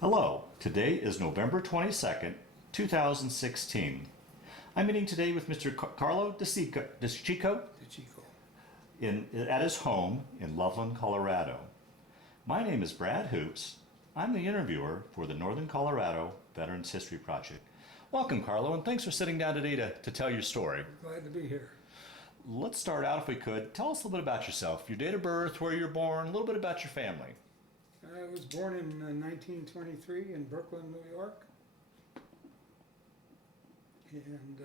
Hello, today is November 22nd, 2016. I'm meeting today with Mr. Carlo Dicicco Chico. at his home in Loveland, Colorado. My name is Brad Hoops. I'm the interviewer for the Northern Colorado Veterans History Project. Welcome, Carlo, and thanks for sitting down today to tell your story. Glad to be here. Let's start out, if we could. Tell us a little bit about yourself, your date of birth, where you're born, a little bit about your family. I was born in 1923 in Brooklyn, New York. And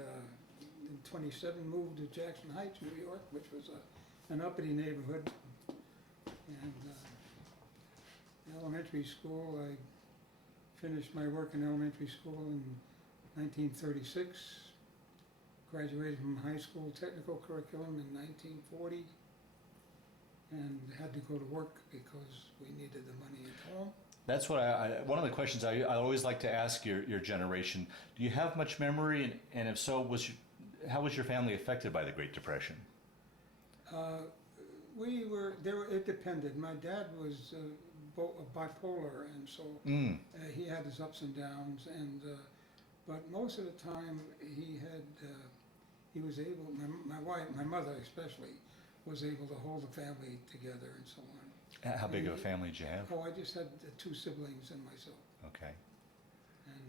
in 27 moved to Jackson Heights, New York, which was an uppity neighborhood. And elementary school, I finished my work in elementary school in 1936. Graduated from high school technical curriculum in 1940. And had to go to work because we needed the money at home. That's what one of the questions I always like to ask your generation. Do you have much memory, and if so, how was your family affected by the Great Depression? We were there. It depended. My dad was bipolar, and so he had his ups and downs. And but most of the time, he was able. My wife, my mother especially, was able to hold the family together and so on. How big of a family did you have? Oh, I just had two siblings and myself. Okay. And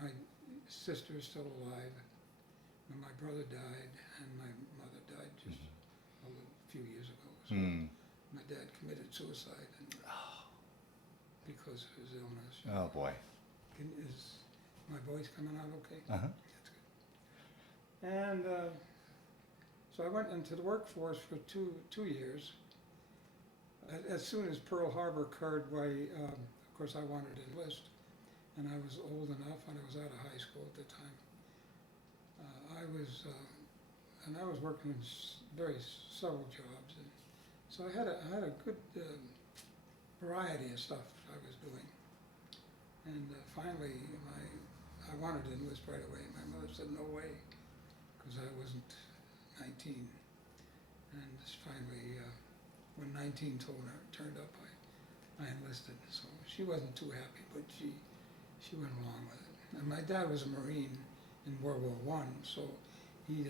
my sister is still alive. And my brother died, and my mother died just a few years ago. So my dad committed suicide because of his illness. Oh boy. Is my voice coming out okay? Uh-huh. That's good. And so I went into the workforce for two years. As soon as Pearl Harbor occurred, of course I wanted to enlist, and I was old enough, and I was out of high school at the time. I was working in several jobs, and so I had a good variety of stuff I was doing. And finally, I wanted to enlist right away. My mother said no way, because I wasn't 19. And finally, when 19 turned up, I enlisted. So she wasn't too happy, but she went along with it. And my dad was a Marine in World War I, so he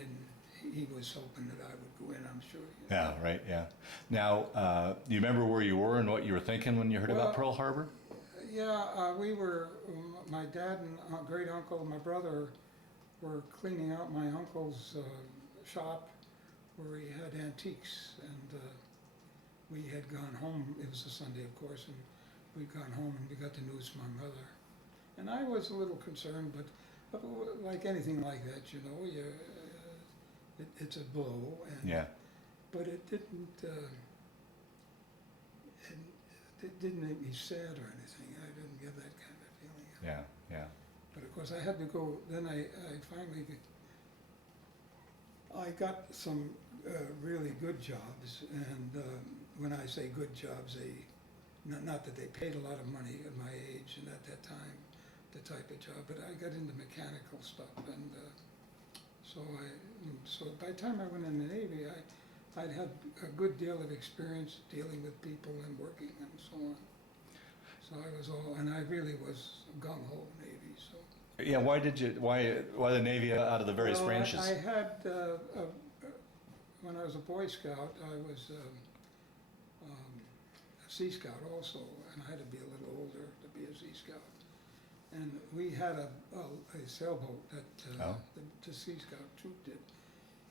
was hoping that I would go in, I'm sure. Yeah, right, yeah. Now, do you remember where you were and what you were thinking when you heard about Pearl Harbor? Yeah, we were, my dad and great uncle and my brother were cleaning out my uncle's shop where he had antiques, and we had gone home. It was a Sunday, of course, and we'd gone home and we got the news from my mother. And I was a little concerned, but like anything like that, it's a blow. And, yeah. But it didn't make me sad or anything. I didn't get that kind of feeling. Yeah, yeah. But of course I had to go, then I finally I got some really good jobs, and when I say good jobs, not that they paid a lot of money at my age and at that time, the type of job, but I got into mechanical stuff, and so by the time I went in the Navy, I'd had a good deal of experience dealing with people and working and so on. So I was and I really was gung-ho Navy, so. Yeah, why the Navy out of the various branches? I had, when I was a Boy Scout, I was a Sea Scout also, and I had to be a little older to be a Sea Scout. And we had a sailboat that the Sea Scout troop did,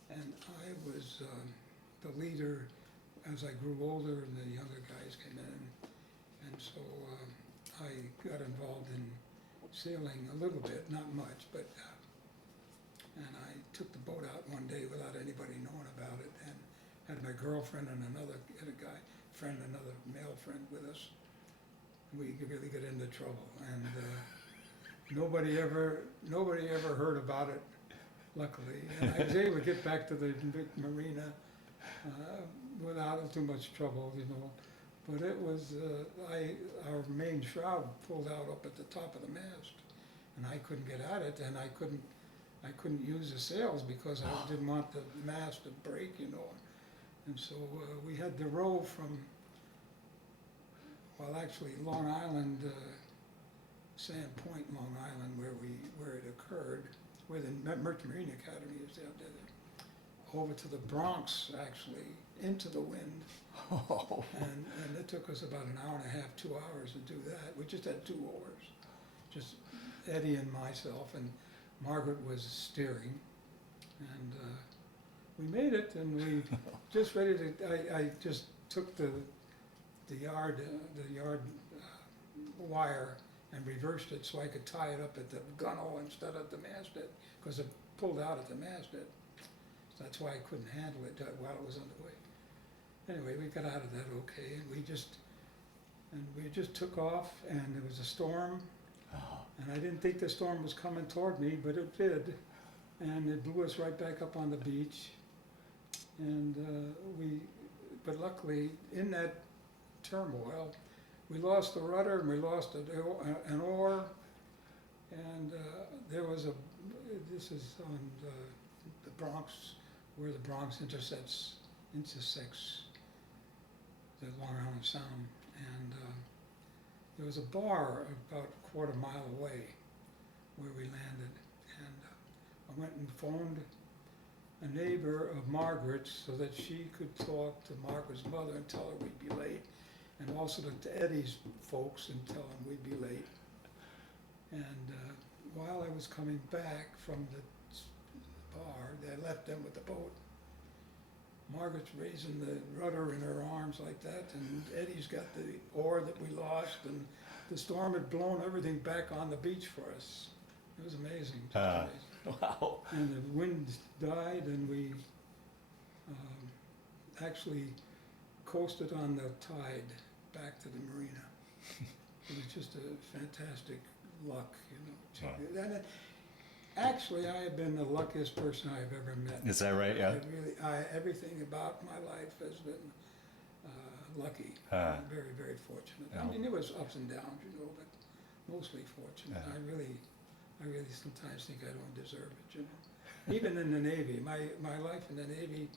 and I was the leader as I grew older and the younger guys came in, and so I got involved in sailing a little bit, not much, but and I took the boat out one day without anybody knowing about it, and had my girlfriend and another male friend with us. We really got into trouble, and nobody ever heard about it, luckily. And I was able to get back to the marina without too much trouble, But it was, our main shroud pulled out up at the top of the mast, and I couldn't get at it, and I couldn't use the sails because I didn't want the mast to break, And so we had to row from, actually Long Island Sand Point, Long Island, where it occurred, where the Merchant Marine Academy is out there. Over to the Bronx, actually, into the wind. Oh. And it took us about an hour and a half, 2 hours to do that. We just had 2 oars, just Eddie and myself, and Margaret was steering. And we made it, and we just ready to, I just took the yard wire and reversed it so I could tie it up at the gunwale instead of the masthead, because it pulled out at the masthead. So that's why I couldn't handle it while it was underway. Anyway, we got out of that okay, and we just took off, and there was a storm, and I didn't think the storm was coming toward me, but it did, and it blew us right back up on the beach. And but luckily, in that turmoil, we lost the rudder and we lost an oar, and there was this is on the Bronx, where the Bronx intersects the Long Island Sound, and there was a bar about a quarter mile away where we landed, and I went and phoned a neighbor of Margaret's so that she could talk to Margaret's mother and tell her we'd be late, and also to Eddie's folks and tell them we'd be late. And while I was coming back from the bar, they left them with the boat. Margaret's raising the rudder in her arms like that, and Eddie's got the oar that we lost, and the storm had blown everything back on the beach for us. It was amazing, just amazing. Wow. And the wind died, and we actually coasted on the tide back to the marina. It was just a fantastic luck, you know. Wow. And actually, I have been the luckiest person I've ever met. Is that right? Yeah. Everything about my life has been lucky. I'm very, very fortunate. I mean, there was ups and downs, you know, but mostly fortunate. I really sometimes think I don't deserve it, you know. Even in the Navy, my life in the Navy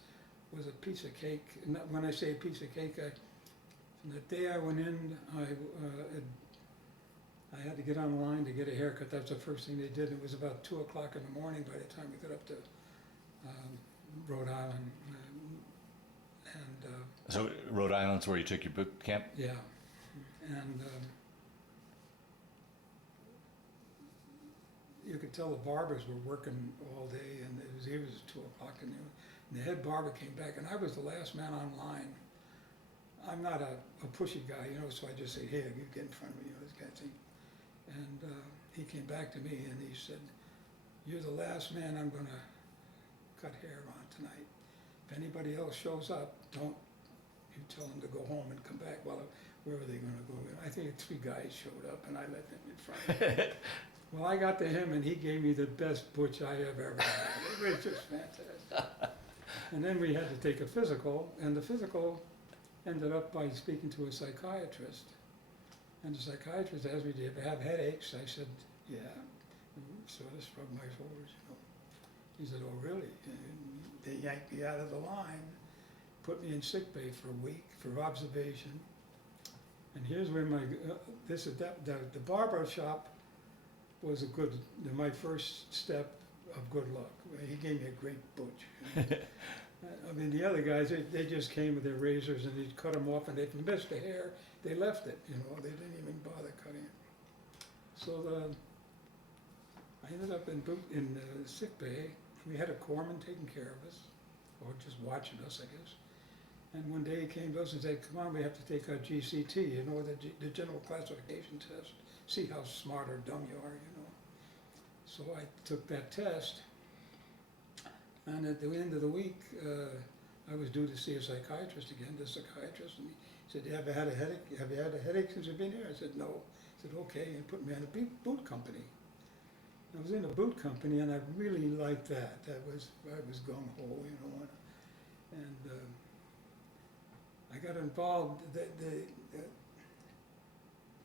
was a piece of cake. When I say a piece of cake, from the day I went in, I had to get on the line to get a haircut. That's the first thing they did. It was about 2 o'clock in the morning by the time we got up to Rhode Island. So Rhode Island's where you took your boot camp? Yeah. And you could tell the barbers were working all day, and it was 2 o'clock in the morning. And the head barber came back, and I was the last man on line. I'm not a pushy guy, you know, so I just say, hey, you get in front of me, you know, this kind of thing. And he came back to me and he said, you're the last man I'm going to cut hair on tonight. If anybody else shows up, don't you tell them to go home and come back. Well, where were they going to go? I think 3 guys showed up and I let them in front of me. Well, I got to him and he gave me the best butch I have ever had. It was just fantastic. And then we had to take a physical, and the physical ended up by speaking to a psychiatrist. And the psychiatrist asked me, do you ever have headaches? I said, yeah. And so I shrugged my shoulders, you know. He said, oh, really? And they yanked me out of the line, put me in sick bay for a week for observation. And here's where the barber shop was my first step of good luck. He gave me a great butch. I mean, the other guys, they just came with their razors and they'd cut them off, and if they missed the hair, they left it, you know, they didn't even bother cutting it. So I ended up in the sick bay. We had a corpsman taking care of us, or just watching us, I guess. And one day he came to us and said, come on, we have to take our GCT, you know, the general classification test, see how smart or dumb you are, you know. So I took that test, and at the end of the week, I was due to see a psychiatrist again, and he said, have you had a headache? Have you had a headache since you've been here? I said, no. He said, okay, and put me on a boot company. I was in a boot company, and I really liked that. I was gung-ho, you know, and I got involved.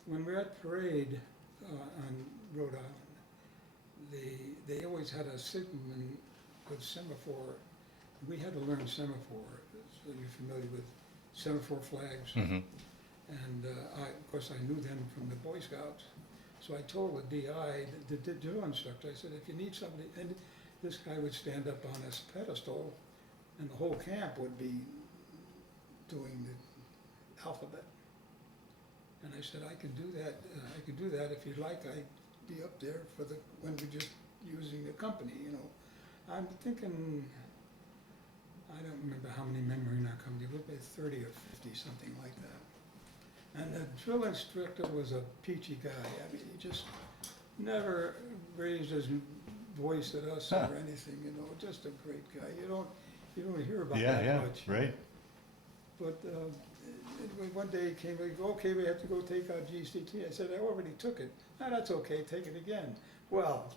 When we were at parade on Rhode Island, they always had a signalman with semaphore. We had to learn semaphore, so you're familiar with semaphore flags. Mm-hmm. And of course I knew them from the Boy Scouts. So I told the DI, the drill instructor, I said, if you need somebody, and this guy would stand up on this pedestal, and the whole camp would be doing the alphabet. And I said, I can do that if you'd like, I'd be up there when we're just using the company, you know. I'm thinking, I don't remember how many men were in our company, it would be 30 or 50, something like that. And the drill instructor was a peachy guy. I mean, he just never raised his voice at us or anything, you know, just a great guy. You don't hear about that much. Right. But one day he came, like, okay, we have to go take our GCT. I said, I already took it. No, that's okay, take it again. Well,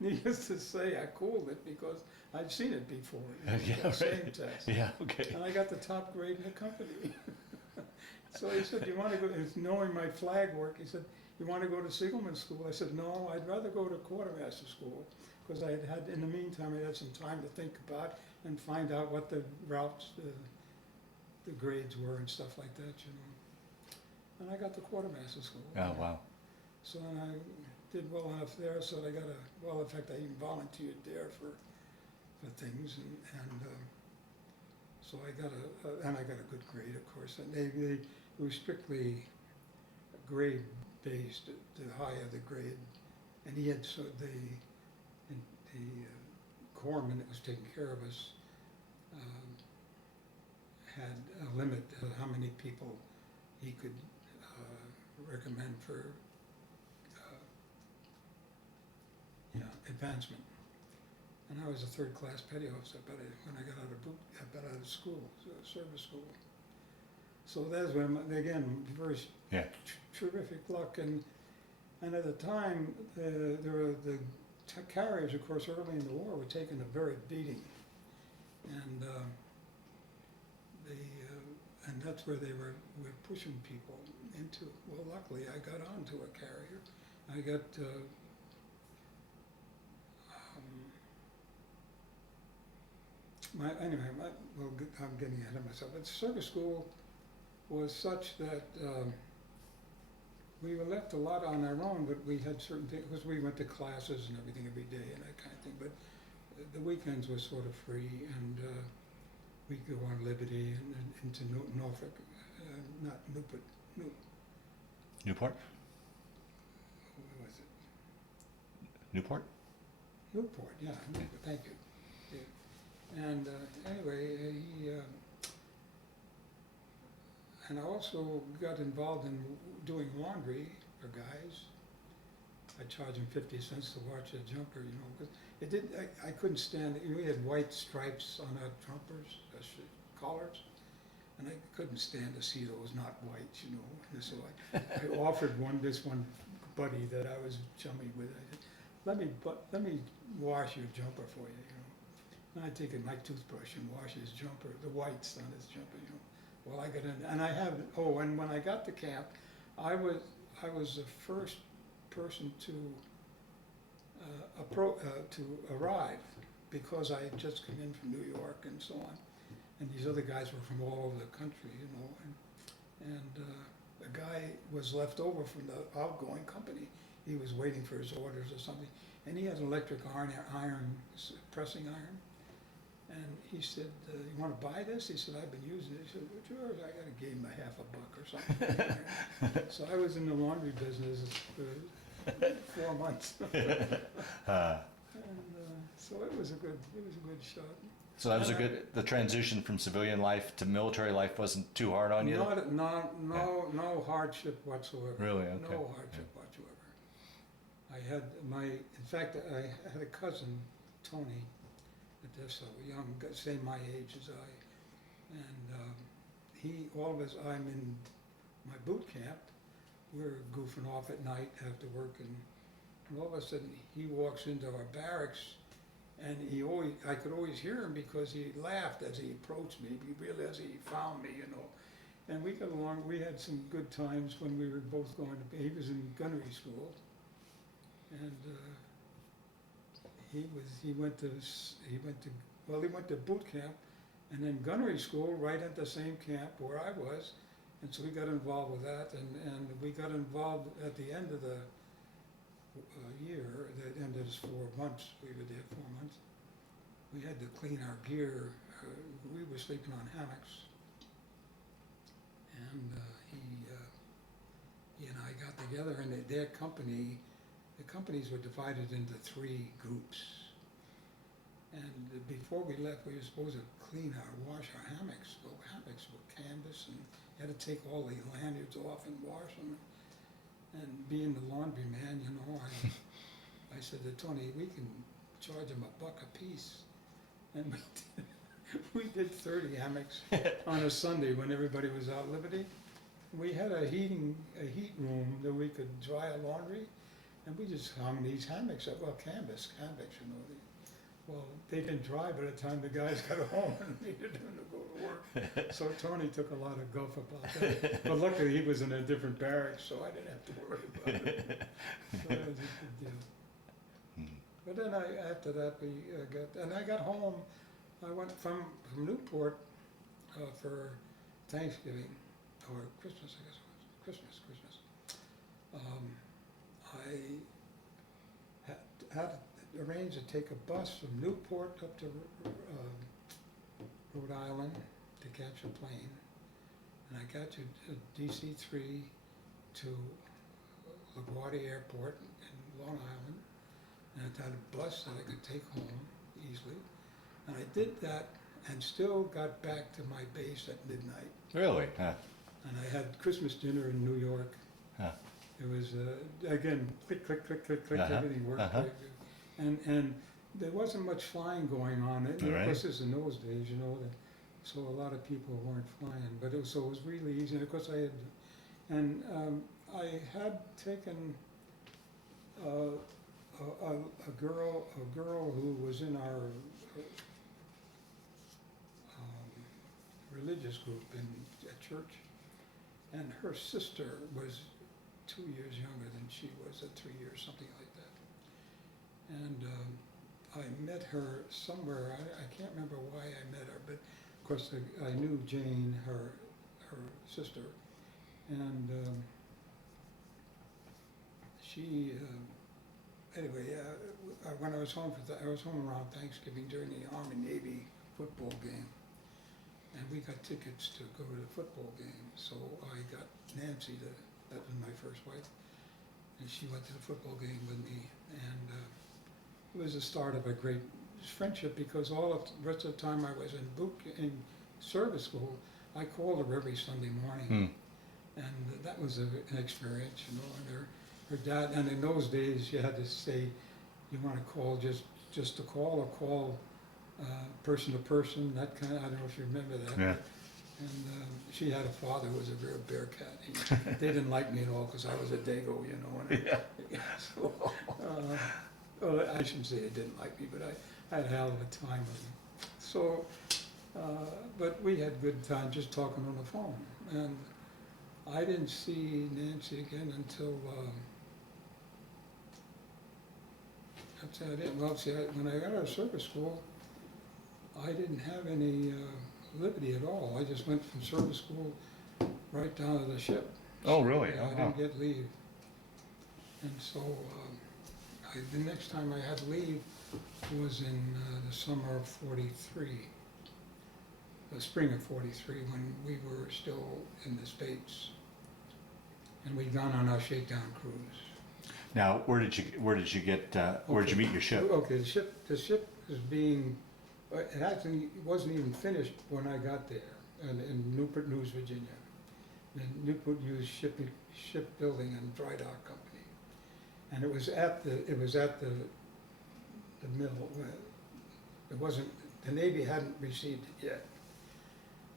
needless to say, I cooled it because I'd seen it before. The same test. Yeah, okay. And I got the top grade in the company. So he said, you want to go, it's knowing my flag work, he said, you want to go to Sigelman School? I said, no, I'd rather go to quartermaster school, because I had, in the meantime, I had some time to think about and find out what the routes, the grades were and stuff like that, you know. And I got to quartermaster school. Oh, wow. So and I did well enough there, so I got in fact, I even volunteered there for things, and so I got a good grade, of course, and it was strictly grade based, the higher the grade, and he had, so the corpsman that was taking care of us had a limit of how many people he could recommend for advancement. And I was a third class petty officer when I got out of school, service school. So that's when, again, very terrific luck. And at the time, there were the carriers, of course, early in the war were taking a very beating. And and that's where they were pushing people into. Well, luckily, I got onto a carrier. I got I'm getting ahead of myself. But service school was such that we were left a lot on our own, but we had certain things, because we went to classes and everything every day and that kind of thing. But the weekends were sort of free, and we'd go on Liberty and into Norfolk, not Newport, Newport? what was it? Newport? Newport, yeah, Newport, thank you. Yeah. And anyway, and I also got involved in doing laundry for guys. I charged them 50 cents to wash a jumper, you know, because it didn't, I couldn't stand it. We had white stripes on our jumpers, collars, and I couldn't stand to see those not white, you know. And so I offered this one buddy that I was chummy with, I said, let me wash your jumper for you, you know. And I'd take my toothbrush and wash his jumper, the whites on his jumper, you know. Well, I got in, and and when I got to camp, I was the first person to arrive, because I had just come in from New York and so on, and these other guys were from all over the country, you know, and a guy was left over from the outgoing company. He was waiting for his orders or something, and he had an electric iron pressing iron. And he said, you want to buy this? He said, I've been using it. He said, well, sure, I got to give him $50 or something. So I was in the laundry business for 4 months. And so it was a good shot. So that was the transition from civilian life to military life wasn't too hard on you? No hardship whatsoever. Really? Okay. No hardship whatsoever. In fact, I had a cousin, Tony, young, same my age as I, and I'm in my boot camp. We're goofing off at night after work, and all of a sudden he walks into our barracks, and I could always hear him because he laughed as he approached me. He realized he found me, you know. And we got along. We had some good times when we were both going to. He was in gunnery school, and he went to boot camp, and then gunnery school right at the same camp where I was, and so we got involved with that, and we got involved at the end of year, that ended as 4 months, we were there 4 months, we had to clean our gear. We were sleeping on hammocks. And he and I got together, and their company, the companies were divided into 3 groups. And before we left, we were supposed to wash our hammocks. Well, hammocks were canvas, and you had to take all the lanyards off and wash them. And being the laundry man, you know, I said to Tony, we can charge them $1 a piece. And we did 30 hammocks on a Sunday when everybody was out at Liberty. We had a heat room that we could dry our laundry, and we just hung these hammocks up. Well, canvas, you know. Well, they didn't dry by the time the guys got home and needed them to go to work. So Tony took a lot of guff about that. But luckily he was in a different barracks, so I didn't have to worry about it. So that was a good deal. But then after that I got home. I went from Newport for Thanksgiving, or Christmas, I guess it was. Christmas. I had arranged to take a bus from Newport up to Rhode Island to catch a plane. And I got to DC-3 to LaGuardia Airport in Long Island. And I had a bus that I could take home easily. And I did that and still got back to my base at midnight. Really? Huh. And I had Christmas dinner in New York. Huh. It was, again, click, everything worked. Uh-huh. And there wasn't much flying going on. Of course, this in those days, you know, so a lot of people weren't flying. But it was really easy. And of course, I had taken a girl who was in our religious group at church, and her sister was 2 years younger than she was, at 3 years, something like that. And I met her somewhere. I can't remember why I met her, but of course I knew Jane, her sister, and she. Anyway, when I was home I was home around Thanksgiving during the Army-Navy football game, and we got tickets to go to the football game. So I got Nancy, that was my first wife, and she went to the football game with me, and it was the start of a great friendship, because all of the rest of the time I was in service school, I called her every Sunday morning, and that was an experience, you know. And her dad, and in those days you had to say, you want to call just to call, or call person to person, that kind of, I don't know if you remember that. Yeah. And she had a father who was a real bear cat. They didn't like me at all because I was a dago, you know. And Yeah. So, well, I shouldn't say they didn't like me, but I had a hell of a time with them. So, but we had good time just talking on the phone. And I didn't see Nancy again until, when I got out of service school, I didn't have any liberty at all. I just went from service school right down to the ship. Oh, really? Yeah, I didn't get leave. And so the next time I had leave was in the summer of '43, the spring of '43, when we were still in the States. And we'd gone on our shakedown cruise. Now, where did you meet your ship? Okay, the ship is being, it actually wasn't even finished when I got there, in Newport News, Virginia. The Newport News Shipbuilding and Dry Dock Company. And it was at the mill. It wasn't, the Navy hadn't received it yet.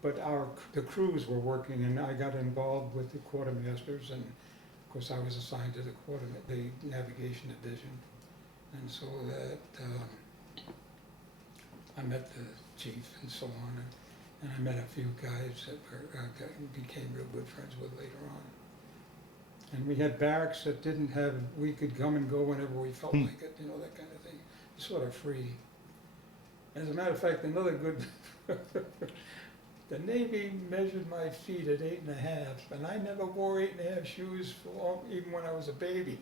But the crews were working, and I got involved with the quartermasters, and of course I was assigned to the navigation division. And so that I met the chief and so on, and I met a few guys that became real good friends with later on. And we had barracks that didn't have, we could come and go whenever we felt like it, you know, that kind of thing. Sort of free. As a matter of fact, another good, the Navy measured my feet at 8.5, and I never wore 8.5 shoes even when I was a baby.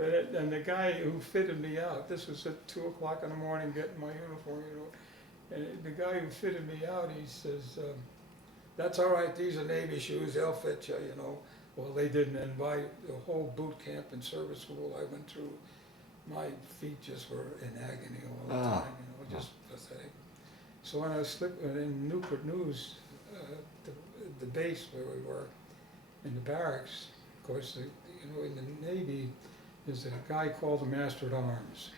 And the guy who fitted me out, this was at 2 o'clock in the morning, getting my uniform, you know, and the guy who fitted me out, he says, that's all right, these are Navy shoes, they'll fit you, you know. Well, they didn't, and by the whole boot camp and service school I went through, my feet just were in agony all the time, you know, just pathetic. So when I was in Newport News, the base where we were, in the barracks, of course, you know, in the Navy, there's a guy called the Master at Arms,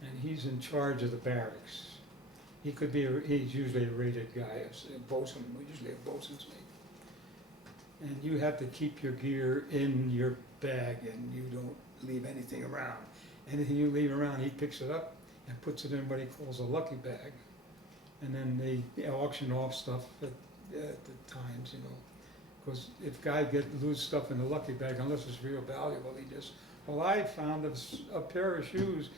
and he's in charge of the barracks. He could be, he's usually a rated guy, a bosun, usually a bosun's mate. And you have to keep your gear in your bag, and you don't leave anything around. Anything you leave around, he picks it up and puts it in what he calls a lucky bag. And then they auction off stuff at the times, you know. Because if guy lose stuff in the lucky bag, unless it's real valuable, he just. Well, I found a pair of shoes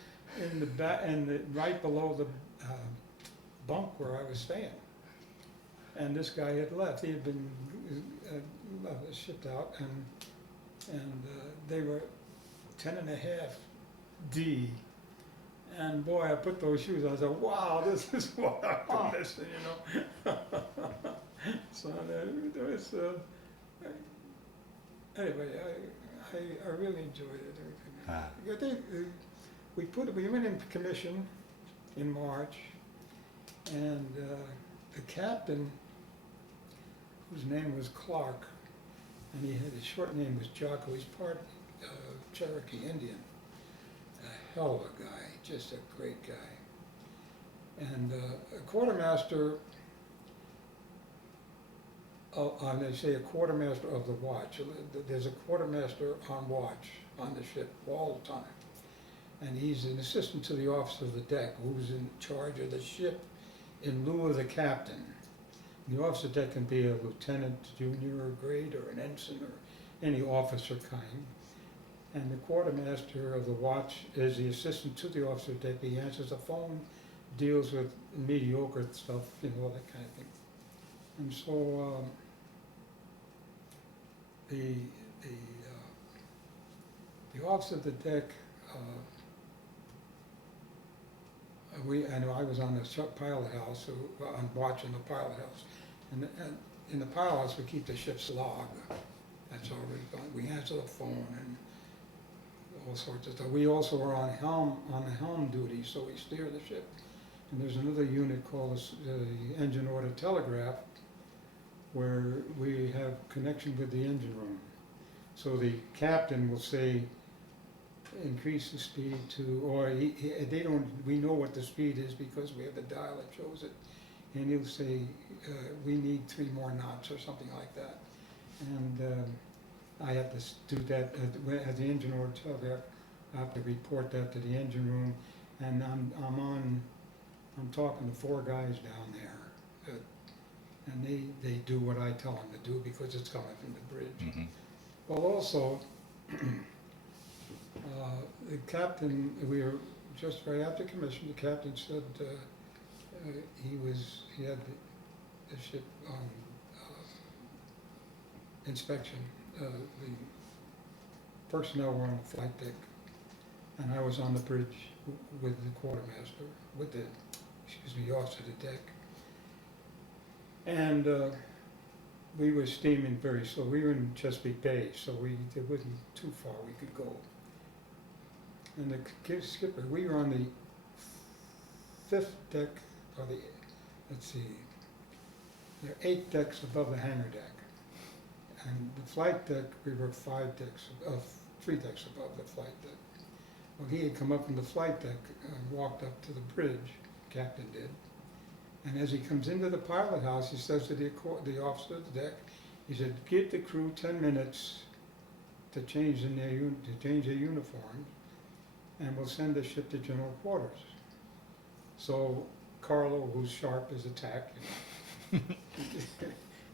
in the back, right below the bunk where I was staying. And this guy had left. He had been shipped out, and they were 10.5 D. And boy, I put those shoes on. I said, "Wow, this is what I've been missing," you know. So there was. Anyway, I really enjoyed it. I think we went into commission in March, and the captain, whose name was Clark, and his short name was Jocko. He's part Cherokee Indian. A hell of a guy, just a great guy. And a quartermaster. They say a quartermaster of the watch. There's a quartermaster on watch on the ship all the time. And he's an assistant to the officer of the deck who's in charge of the ship in lieu of the captain. The officer deck can be a lieutenant, junior or grade, or an ensign, or any officer kind. And the quartermaster of the watch is the assistant to the officer deck. He answers the phone, deals with mediocre stuff, you know, all that kind of thing. And so the officer of the deck, I know I was on the pilot house, on watching the pilot house, and in the pilot house we keep the ship's log. That's all we answer the phone and all sorts of stuff. We also are on the helm duty, so we steer the ship. And there's another unit called the engine order telegraph, where we have connection with the engine room. So the captain will say, increase the speed to, or we know what the speed is because we have the dial that shows it. And he'll say, we need 3 more knots or something like that. And I have to do that as the engine order telegraph. I have to report that to the engine room. And I'm talking to 4 guys down there. And they do what I tell them to do because it's coming from the bridge. Mm-hmm. Well, also, the captain, we were just right after commission, the captain said he had the ship on inspection. The personnel were on the flight deck, and I was on the bridge with the quartermaster, with the officer of the deck. And we were steaming very slow. We were in Chesapeake Bay, so it wasn't too far we could go. And the skipper, we were on the 5th deck, or let's see, there are 8 decks above the hangar deck. And the flight deck, we were 3 decks above the flight deck. Well, he had come up from the flight deck and walked up to the bridge, captain did. And as he comes into the pilot house, he says to the officer of the deck, he said, give the crew 10 minutes to change their uniforms, and we'll send the ship to general quarters. So Carlo, who's sharp as a tack, you know,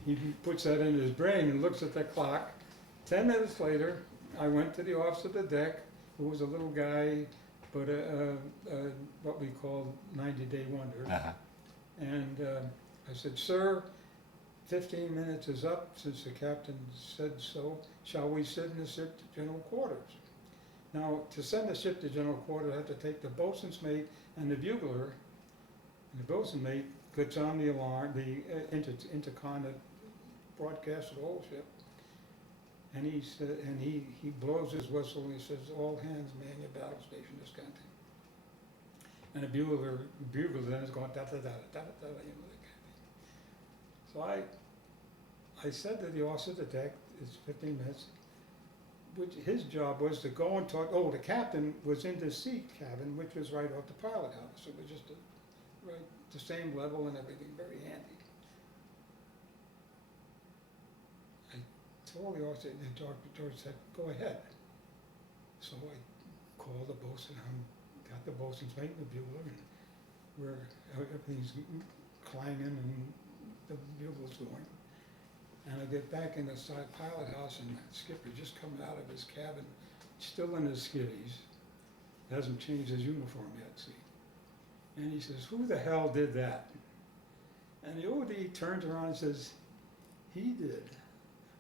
he puts that in his brain and looks at the clock. 10 minutes later, I went to the officer of the deck, who was a little guy, but what we call 90-day wonder. Uh-huh. And I said, sir, 15 minutes is up since the captain said so. Shall we send the ship to general quarters? Now, to send the ship to general quarters, I had to take the boatswain's mate and the bugler, and the boatswain mate puts on the alarm, the intercom that broadcasts the whole ship. And he said, and he blows his whistle and he says, "All hands man your battle station," this kind of thing. And the bugler then is going da da da da da da, you know, that kind of thing. So I said to the officer at the deck, it's 15 minutes, which his job was to go and talk. Oh, the captain was in the seat cabin, which was right off the pilot house. It was just right the same level and everything, very handy. I told the officer, and George said, "Go ahead." So I called the boatswain, got the boatswain's mate and the bugler, and everything's clanging and the bugle's going. And I get back in the side pilot house and the skipper just come out of his cabin, still in his skivvies, hasn't changed his uniform yet, see. And he says, "Who the hell did that?" And the OD turns around and says, "He did.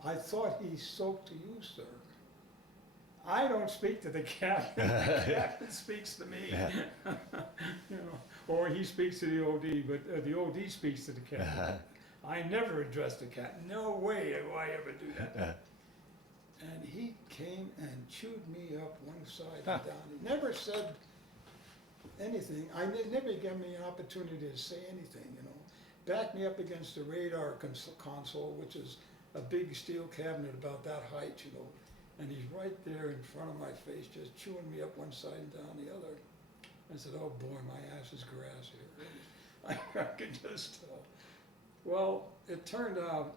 I thought he spoke to you, sir. I don't speak to the captain, the captain speaks to me." You know, or he speaks to the OD, but the OD speaks to the captain. I never addressed the captain. No way do I ever do that. And he came and chewed me up one side and down. He never said anything. Never gave me an opportunity to say anything, you know. Backed me up against the radar console, which is a big steel cabinet about that height, you know. And he's right there in front of my face, just chewing me up one side and down the other. I said, "Oh boy, my ass is grass here." I could just tell. Well, it turned out,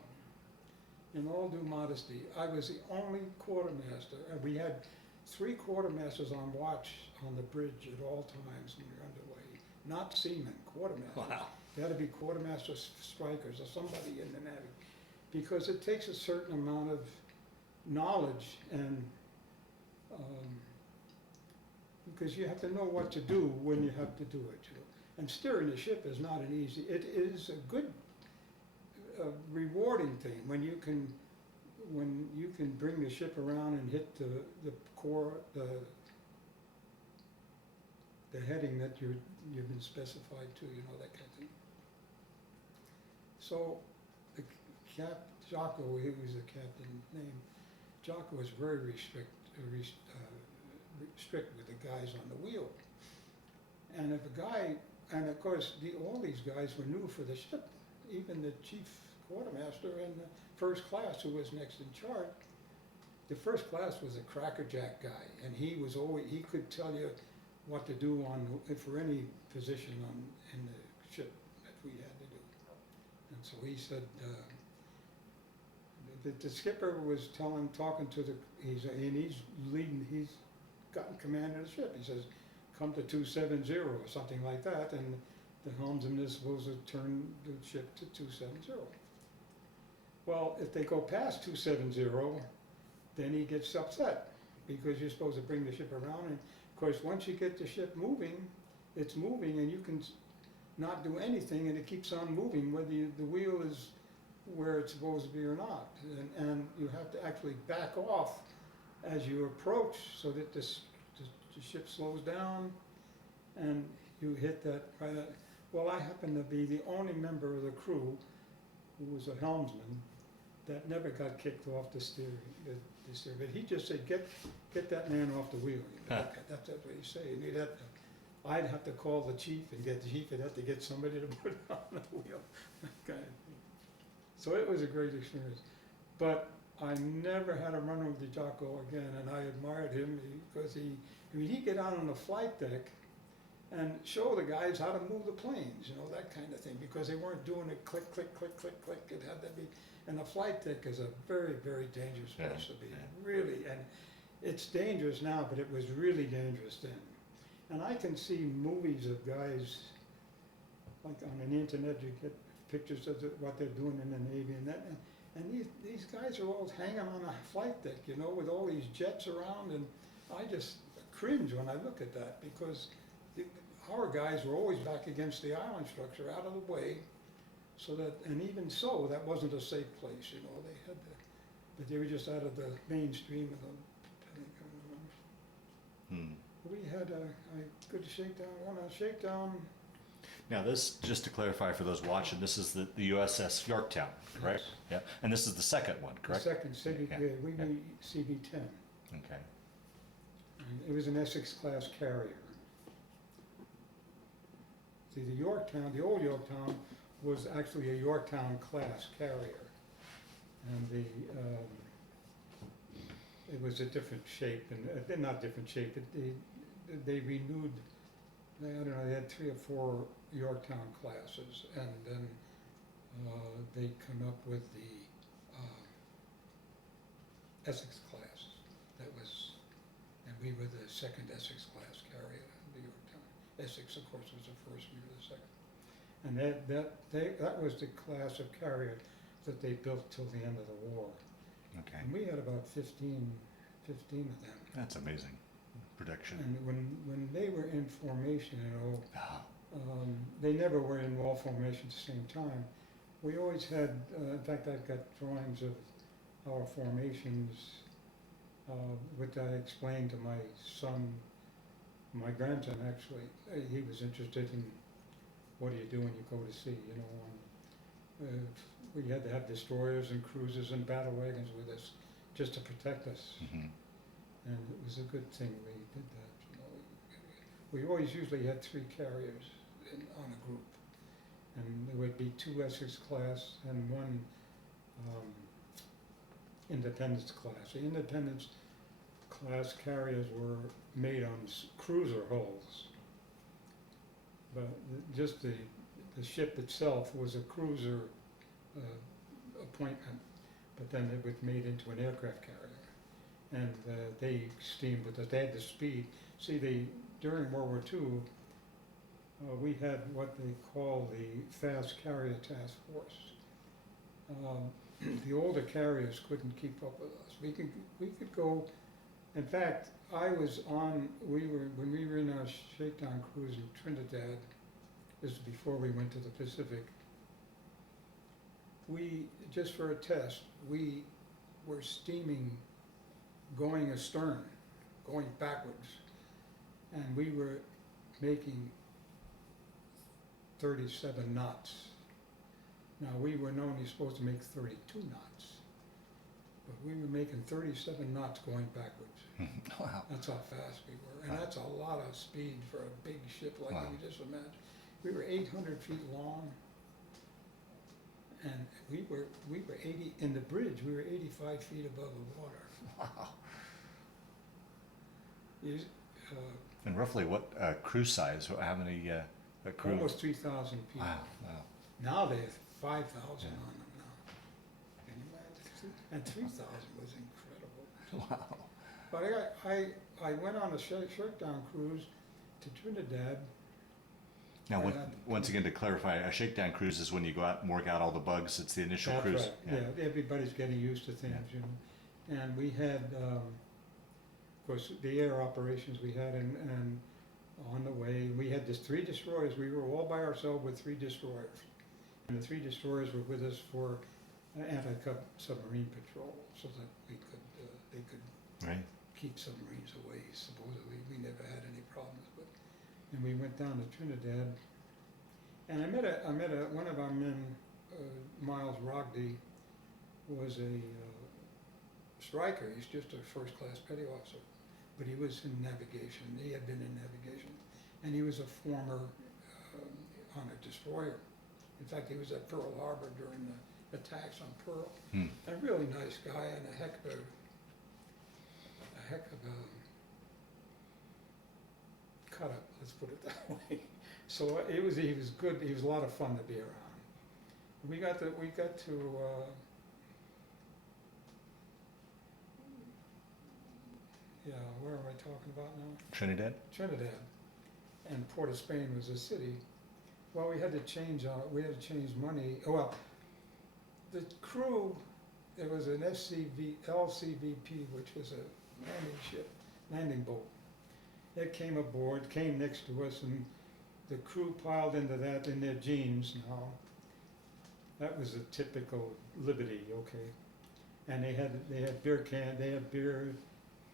in all due modesty, I was the only quartermaster, and we had 3 quartermasters on watch on the bridge at all times when we were underway. Not seamen, quartermasters. Wow. They had to be quartermaster strikers or somebody in the Navy, because it takes a certain amount of knowledge and because you have to know what to do when you have to do it. You know? And steering the ship is not an easy. It is a good, rewarding thing when you can bring the ship around and hit the core, the heading that you've been specified to. You know, that kind of thing. So the Jocko, he was the captain name. Jocko was very strict with the guys on the wheel. And if a guy, and of course all these guys were new for the ship, even the chief quartermaster and the first class who was next in charge. The first class was a crackerjack guy, and he could tell you what to do for any position in the ship that we had to do. And so he said, the skipper was talking to he's gotten command of the ship. He says, "Come to 270 or something like that," and the helmsman is supposed to turn the ship to 270. Well, if they go past 270, then he gets upset because you're supposed to bring the ship around. And of course, once you get the ship moving, it's moving, and you can not do anything, and it keeps on moving whether the wheel is where it's supposed to be or not. And you have to actually back off as you approach so that the ship slows down and you hit that right at. Well, I happen to be the only member of the crew who was a helmsman that never got kicked off the steering. But he just said, get that man off the wheel. You know, that's what he said. And I'd have to call the chief, and the chief would have to get somebody to put it on the wheel. That kind of thing. So it was a great experience. But I never had a run with the Jocko again, and I admired him because he'd get out on the flight deck and show the guys how to move the planes, you know, that kind of thing, because they weren't doing it click, click, click, click, click. It had to be, and the flight deck is a very, very dangerous place to be, really. And it's dangerous now, but it was really dangerous then. And I can see movies of guys, like on the internet, you get pictures of what they're doing in the Navy and that. And these guys are all hanging on a flight deck, you know, with all these jets around, and I just cringe when I look at that, because our guys were always back against the island structure, out of the way, so that, and even so, that wasn't a safe place, you know, they had to, but they were just out of the mainstream of the. had a good shakedown, won a shakedown. Now this, just to clarify for those watching, this is the USS Yorktown, correct? Yes. Yeah, and this is the second one, The correct? second CB, Yeah, we yeah. CB-10. Okay. And it was an Essex-class carrier. See, the Yorktown, the old Yorktown was actually a Yorktown-class carrier. And it was a different shape, and not different shape, they renewed, I don't know, they had 3 or 4 Yorktown classes, and then they come up with the Essex class. That was, and we were the second Essex class carrier, the Yorktown. Essex, of course, was the first, we were the second. And that was the class of carrier that they built till the end of the war. Okay. And we had about 15 of them. That's amazing. Production. And when they were in formation, Ah, they never were in all formation at the same time. We always had, in fact, I've got drawings of our formations, which I explained to my son, my grandson actually. He was interested in, what do you do when you go to sea, you know. We had to have destroyers and cruisers and battle wagons with us just to protect us. mhm. And it was a good thing we did that, you know. We always usually had 3 carriers on a group. And there would be 2 Essex class and 1 Independence class. The Independence class carriers were made on cruiser hulls. But just the ship itself was a cruiser appointment, but then it was made into an aircraft carrier. And they steamed with it. They had the speed. See, during World War II, we had what they call the Fast Carrier Task Force. The older carriers couldn't keep up with us. We could go. In fact, when we were in our shakedown cruise in Trinidad. This is before we went to the Pacific. We, just for a test, we were steaming, going astern, going backwards, and we were making 37 knots. Now, we were only supposed to make 32 knots, but we were making 37 knots going backwards. Wow. That's how fast we were, and that's a lot of speed for a big ship like Wow. you just imagine. We were 800 feet long, and we were 80, in the bridge, we were 85 feet above the water. Wow. Uh, And roughly what crew size? How many crew? Almost 3,000 people. Wow. Wow. Now they have 5,000 Yeah. on them now. Can you imagine? And 3,000 was incredible. Wow. But I went on a shakedown cruise to Trinidad. Now, Right. once again, to clarify, a shakedown cruise is when you go out and work out all the bugs. It's the initial That's cruise. right. Yeah, everybody's getting used to things, you know. And we had, of course, the air operations we had, and on the way, we had 3 destroyers. We were all by ourselves with 3 destroyers. And the 3 destroyers were with us for anti-submarine patrol, so that they could Right. keep submarines away, supposedly. We never had any problems with. And we went down to Trinidad, and I met one of our men, Miles Rogdy, was a striker. He's just a first-class petty officer, but he was in navigation. He had been in navigation, and he was a former on a destroyer. In fact, he was at Pearl Harbor during the attacks on Pearl. Hmm. A really nice guy and a heck of a cut up, let's put it that way. So he was good. He was a lot of fun to be around. We got to where am I talking about now? Trinidad. Trinidad, and Port of Spain was a city. Well, we had to change money. Oh, well, the crew, there was an LCVP, which was a landing boat. It came aboard, came next to us, and the crew piled into that in their jeans now. That was a typical Liberty, okay. And they had beer,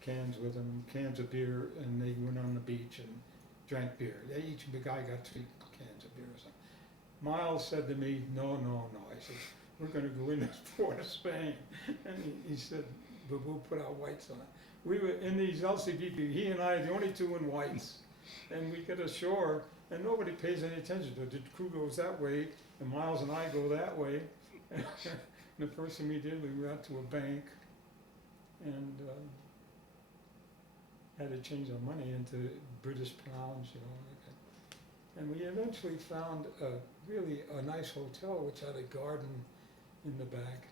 cans with them, cans of beer, and they went on the beach and drank beer. The guy got 3 cans of beer or something. Miles said to me, no, no, no. I said, we're gonna go in this Port of Spain. And he said, but we'll put our whites on. We were in these LCBP, he and I are the only 2 in whites. And we get ashore, and nobody pays any attention to it. The crew goes that way, and Miles and I go that way. And the first thing we did, we went to a bank and had to change our money into British pounds, you know. And we eventually found really a nice hotel which had a garden in the back.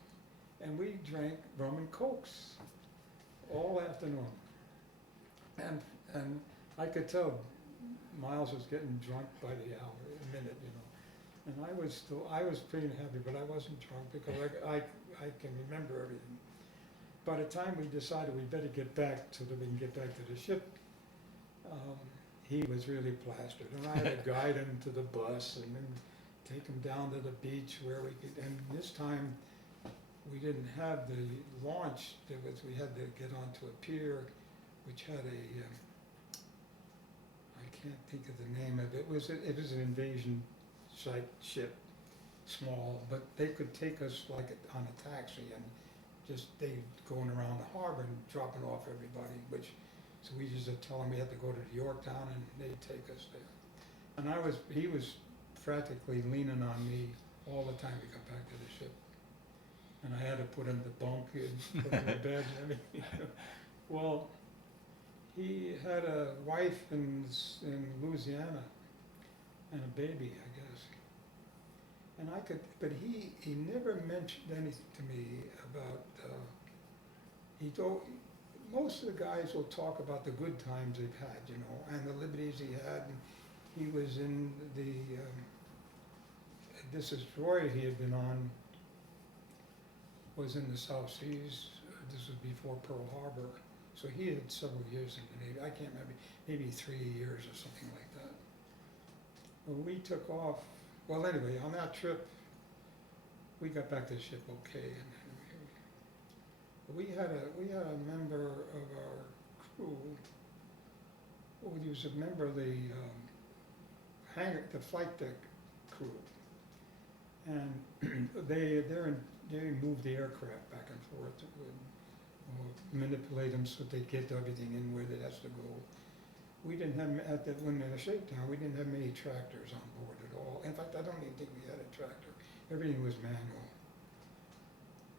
And we drank rum and cokes all afternoon. And I could tell Miles was getting drunk by the hour, a minute, you know. And I was pretty happy, but I wasn't drunk because I can remember everything. By the time we decided we better get back so that we can get back to the ship, he was really plastered. And I had to guide him to the bus and then take him down to the beach where we could, and this time we didn't have the launch. We had to get onto a pier which had a, I can't think of the name of it. It was an invasion site ship, small, but they could take us like on a taxi and just they going around the harbor and dropping off everybody, so we just tell them we had to go to the Yorktown and they'd take us there. And he was practically leaning on me all the time we got back to the ship. And I had to put him to bunk and put him in bed and everything. Well, he had a wife in Louisiana and a baby, I guess. And but he never mentioned anything to me about, most of the guys will talk about the good times they've had, you know, and the liberties he had. And he was in this destroyer he had been on was in the South Seas. This was before Pearl Harbor. So he had several years in the Navy. I can't remember, maybe 3 years or something like that. Well, we took off. Well, anyway, on that trip, we got back to the ship okay. And we had a member of our crew. Well, he was a member of the flight deck crew, and they moved the aircraft back and forth, or manipulate them so they get everything in where it has to go. We didn't have when they were shakedown. We didn't have many tractors on board at all. In fact, I don't even think we had a tractor. Everything was manual.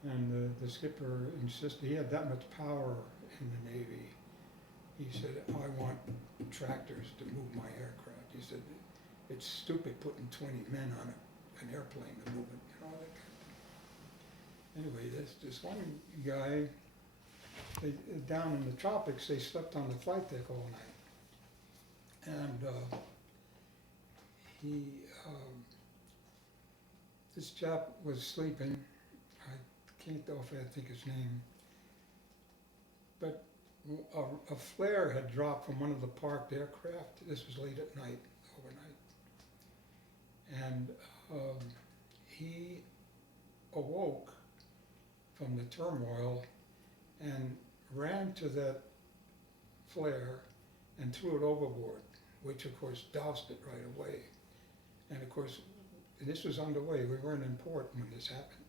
And the skipper insisted, he had that much power in the Navy. He said, I want tractors to move my aircraft. He said, it's stupid putting 20 men on an airplane to move it, you know, that kind of thing. Anyway, this one guy, down in the tropics, they slept on the flight deck all night. And this chap was sleeping. I can't offhand think his name, but a flare had dropped from one of the parked aircraft. This was late at night, overnight, and he awoke from the turmoil and ran to that flare and threw it overboard, which of course doused it right away. And of course, this was underway. We weren't in port when this happened.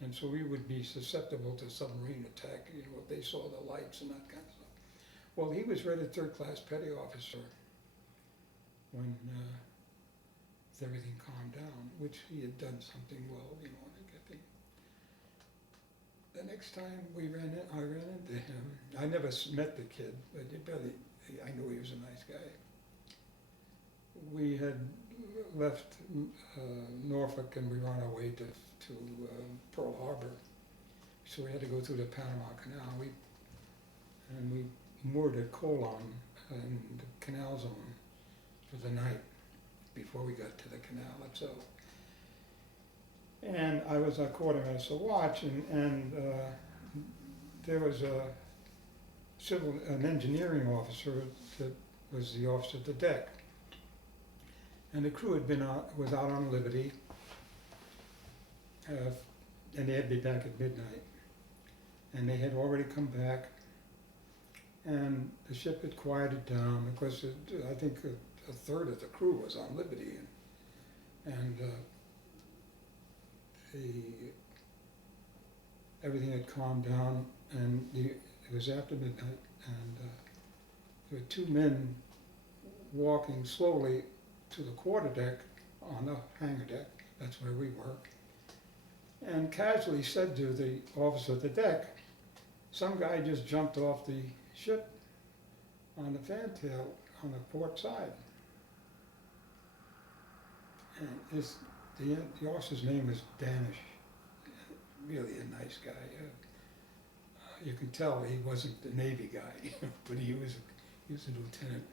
And so we would be susceptible to submarine attack, you know, if they saw the lights and that kind of stuff. Well, he was rated 3rd class petty officer when everything calmed down, which he had done something well, you know, I think. The next time I ran into him. I never met the kid, but I knew he was a nice guy. We had left Norfolk and we were on our way to Pearl Harbor. So we had to go through the Panama Canal. We moored at Colon in the canal zone for the night before we got to the canal itself. And I was a quartermaster watch, and there was an engineering officer that was the officer of the deck. And the crew was out on Liberty, and they had to be back at midnight. And they had already come back And the ship had quieted down. Of course, I think a third of the crew was on liberty, and everything had calmed down, and it was after midnight, and there were two men walking slowly to the quarterdeck on the hangar deck. That's where we were. And casually said to the officer at the deck, some guy just jumped off the ship on the fantail on the port side. And the officer's name was Danish, really a nice guy. You can tell he wasn't the Navy guy, but he was a lieutenant,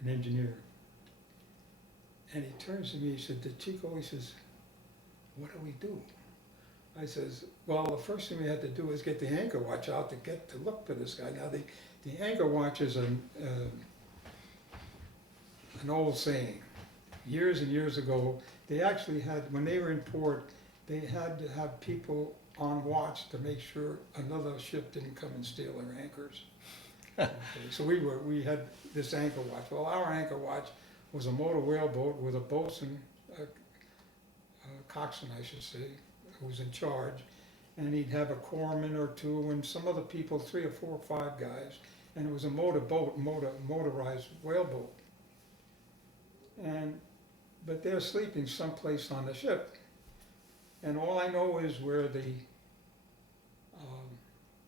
an engineer. And he turns to me, he said, Dicicco, he says, what do we do? I says, well, the first thing we had to do is get the anchor watch out to get to look for this guy. Now, the anchor watch is an old saying. Years and years ago, they actually had, when they were in port, they had to have people on watch to make sure another ship didn't come and steal their anchors. Okay, so we had this anchor watch. Well, our anchor watch was a motor whaleboat with a boatswain, coxswain, I should say, who was in charge, and he'd have a corpsman or two and some other people, 3 or 4 or 5 guys, and it was a motorized whaleboat. But they're sleeping someplace on the ship, and all I know is where the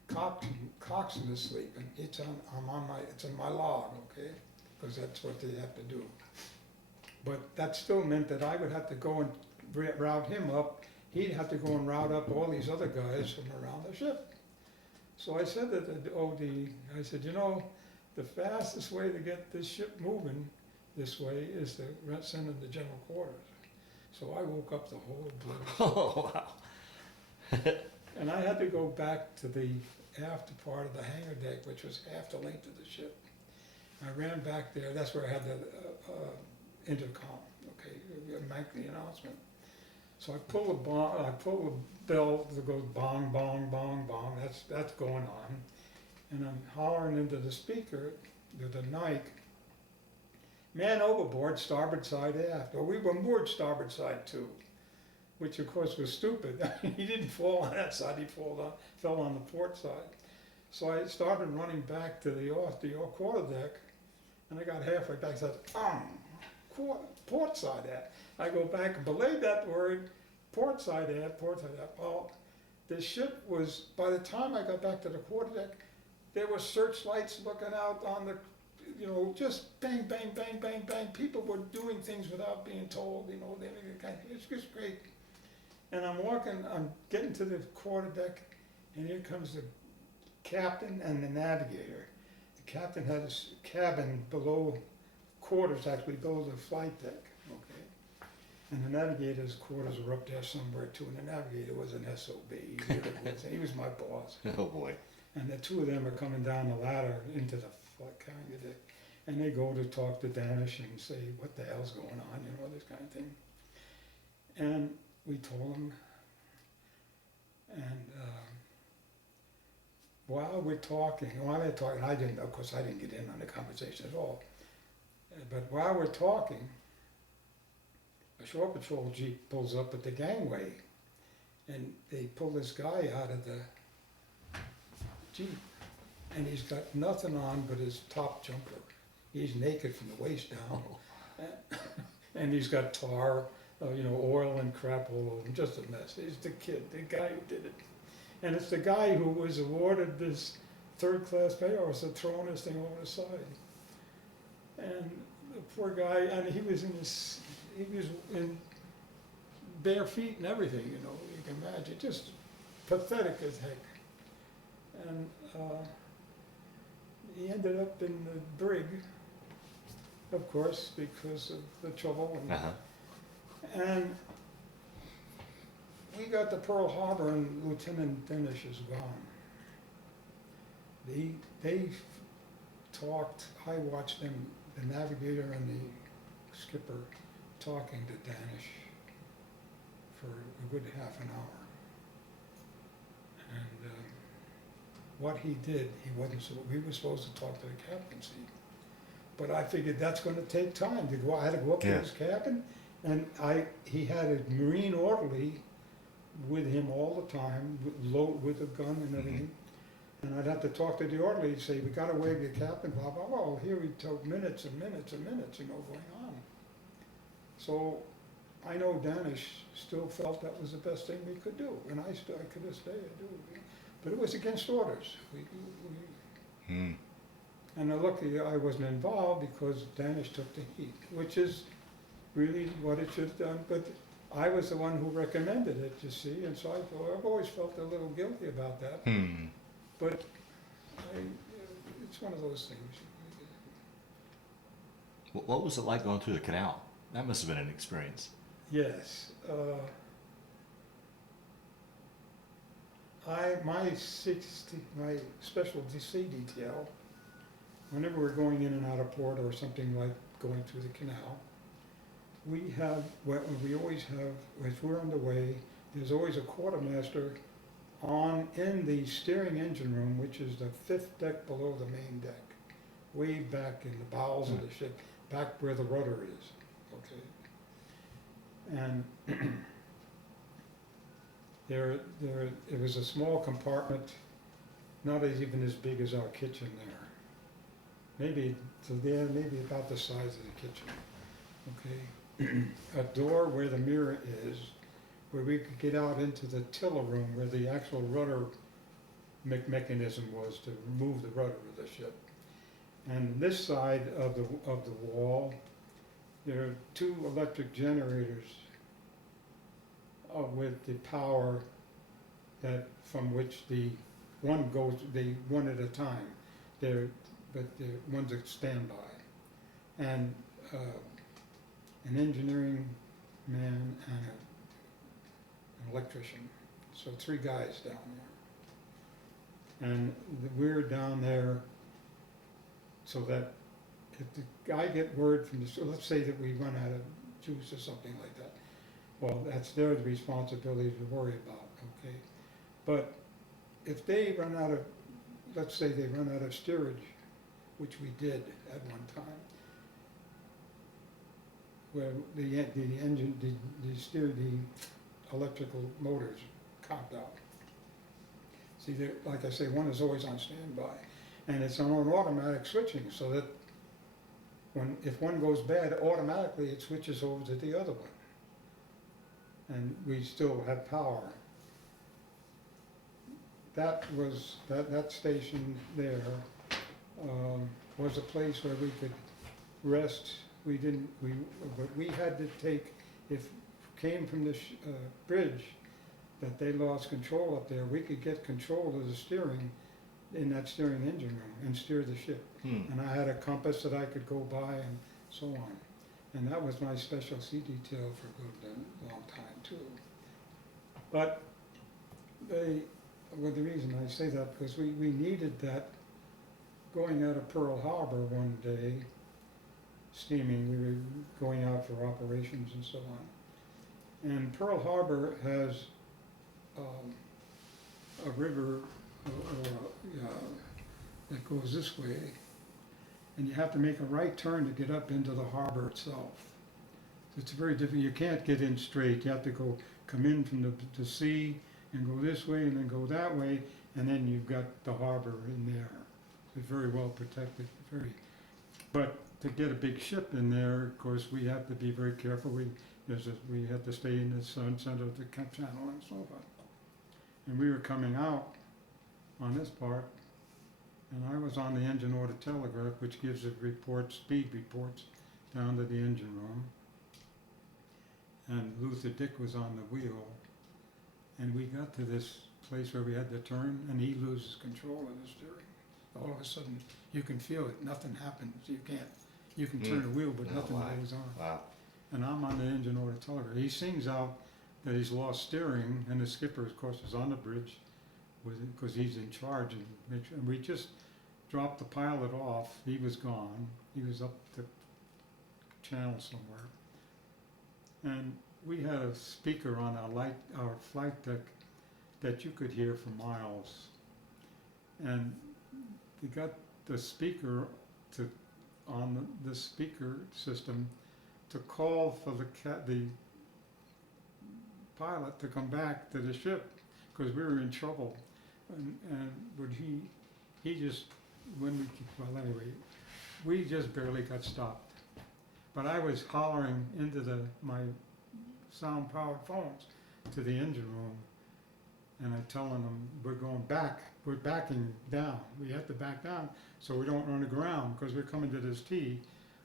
coxswain is sleeping. It's in my log, okay, because that's what they have to do. But that still meant that I would have to go and route him up. He'd have to go and route up all these other guys from around the ship. So I said to the OD, I said, you know, the fastest way to get this ship moving this way is to send him to general quarters. So I woke up the whole place. Oh, wow. And I had to go back to the after part of the hangar deck, which was half the length of the ship. I ran back there. That's where I had the intercom, okay, make the announcement. So I pull the bell that goes bong, bong, bong, bong. That's going on, and I'm hollering into the speaker to the Nike, man overboard, starboard side aft. Well, we were moored starboard side too, which of course was stupid. He didn't fall on that side; he fell on the port side. So I started running back to the quarterdeck, and I got halfway back. I said, port side aft. I go back and belayed that word, port side aft, port side aft. Well, the ship was, by the time I got back to the quarterdeck, there were searchlights looking out on the, just bang, bang, bang, bang, bang. People were doing things without being told, it's just great. And I'm getting to the quarterdeck, and here comes the captain and the navigator. The captain had his cabin below, quarters actually below the flight deck, okay? And the navigator's quarters were up there somewhere too, and the navigator was an SOB, he was my boss. Oh boy. And the two of them are coming down the ladder into the hangar deck, and they go to talk to Danish and say, what the hell's going on, this kind of thing. And we told them, and while they're talking, I didn't get in on the conversation at all. But while we're talking, a shore patrol jeep pulls up at the gangway, and they pull this guy out of the jeep, and he's got nothing on but his top jumper. He's naked from the waist down, and he's got tar, oil and crap all over him, just a mess. He's the guy who did it. And it's the guy who was awarded this third-class pay officer throwing this thing over the side. And the poor guy, and he was in bare feet and everything, you can imagine, just pathetic as heck. And he ended up in the brig, of course, because of the trouble. And we got to Pearl Harbor, and Lieutenant Danish is gone. They talked, I watched them, the navigator and the skipper, talking to Danish for a good half an hour. And what he did, we were supposed to talk to the captain, see. But I figured that's gonna take time to go, I had to go up to Yeah. his cabin, and he had a Marine orderly with him all the time, with a gun and everything. And I'd have to talk to the orderly, he'd say, we gotta wave the captain, blah, blah, blah. Here he took minutes and minutes and minutes, going on. So, I know Danish still felt that was the best thing we could do, and I to this day, I do. But it was against orders. Hmm. And luckily, I wasn't involved because Danish took the heat, which is really what it should have done. But I was the one who recommended it, you see, and so I've always felt a little guilty about that. Hmm. But it's one of those things. What was it like going through the canal? That must have been an experience. Yes. My special DC detail, whenever we're going in and out of port or something like going through the canal, we always have, as we're on the way, there's always a quartermaster in the steering engine room, which is the 5th deck below the main deck, way back in the bowels of the ship, back where the rudder is, okay? And it was a small compartment, not even as big as our kitchen there. Maybe about the size of the kitchen, okay? A door where the mirror is, where we could get out into the tiller room where the actual rudder mechanism was to remove the rudder of the ship. And this side of the wall, there are 2 electric generators with the power from which the one goes, one at a time. But the one's at standby. And an engineering man and an electrician. So 3 guys down there. And we're down there so that if the guy get word from so let's say that we run out of juice or something like that. Well, that's their responsibility to worry about, okay? But if they run out of, let's say they run out of steerage, which we did at one time, where the electrical motors conked out. See, like I say, one is always on standby, and it's on automatic switching, so that if one goes bad, automatically it switches over to the other one, and we still have power. That station there was a place where we could rest. But we had to take, if came from the bridge that they lost control up there, we could get control of the steering in that steering engine room and steer the ship. And I had a compass that I could go by and so on. And that was my special sea detail for a good long time too. But the reason I say that, because we needed that going out of Pearl Harbor one day, steaming, we were going out for operations and so on. And Pearl Harbor has a river that goes this way, and you have to make a right turn to get up into the harbor itself. So it's very difficult. You can't get in straight. You have to come in from the sea and go this way and then go that way, and then you've got the harbor in there. It's very well protected. But to get a big ship in there, of course, we have to be very careful. We have to stay in the center of the channel and so forth. And we were coming out on this part, and I was on the engine order telegraph, which gives it speed reports down to the engine room. And Luther Dick was on the wheel, and we got to this place where we had to turn, and he loses control of the steering. All of a sudden, you can feel it. Nothing happens. You can turn the wheel, but nothing goes on. Wow. And I'm on the engine order telegraph. He sings out that he's lost steering, and the skipper, of course, is on the bridge because he's in charge. And we just dropped the pilot off. He was gone. He was up the channel somewhere. And we had a speaker on our flight deck that you could hear for miles. and they got the speaker to, on the speaker system, to call for the pilot to come back to the ship, because we were in trouble. But he just, well anyway, we just barely got stopped. But I was hollering into my sound powered phones to the engine room, and I'm telling them, we're backing down. We have to back down so we don't run aground, because we're coming to this T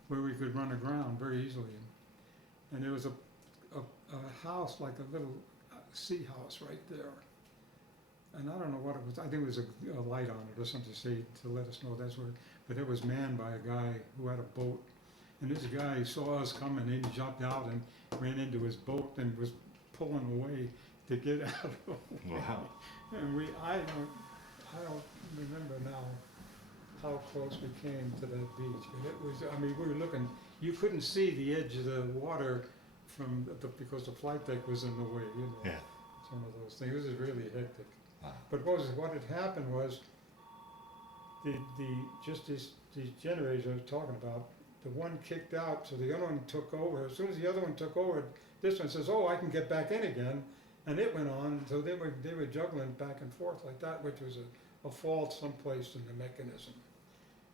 where we could run aground very easily. And there was a house, like a little sea house right there. And I don't know what it was. I think it was a light on it or something to say, to let us know that's where, but it was manned by a guy who had a boat. And this guy saw us coming, and he jumped out and ran into his boat and was pulling away to get out of the way. Wow. And I don't remember now how close we came to that beach, but it was, I mean, we were looking, you couldn't see the edge of the water because the flight deck was in the way, you know. Yeah. It's one of those things. It was really hectic. Wow. But what had happened was these generators I was talking about, the one kicked out, so the other one took over. As soon as the other one took over, this one says, "Oh, I can get back in again," and it went on. So they were juggling back and forth like that, which was a fault someplace in the mechanism.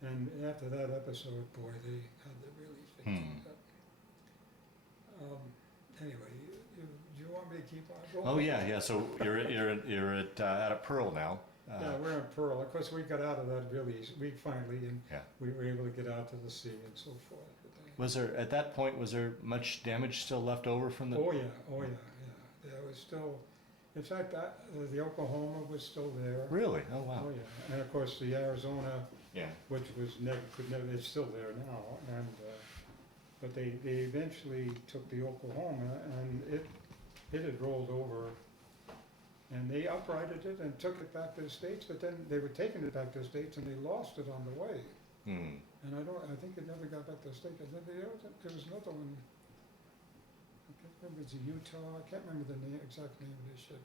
And after that episode, boy, they had to really fix it up. Anyway, do you want me to keep on going? Oh yeah. So you're at out of Pearl now. Yeah, we're in Pearl. Of course, we got out of that really easy. We finally, and Yeah. we were able to get out to the sea and so forth. Was there at that point? Was there much damage still left over from the? Oh yeah. There was still, in fact, the Oklahoma was still there. Really? Oh wow. Oh yeah, and of course the Arizona, Yeah. which was it's still there now, and but they eventually took the Oklahoma, and it had rolled over, and they uprighted it and took it back to the States, but then they were taking it back to the States and they lost it on the way. Hmm. And I think it never got back to the States. And then there was another one, I can't remember, it's Utah, I can't remember the exact name of this ship.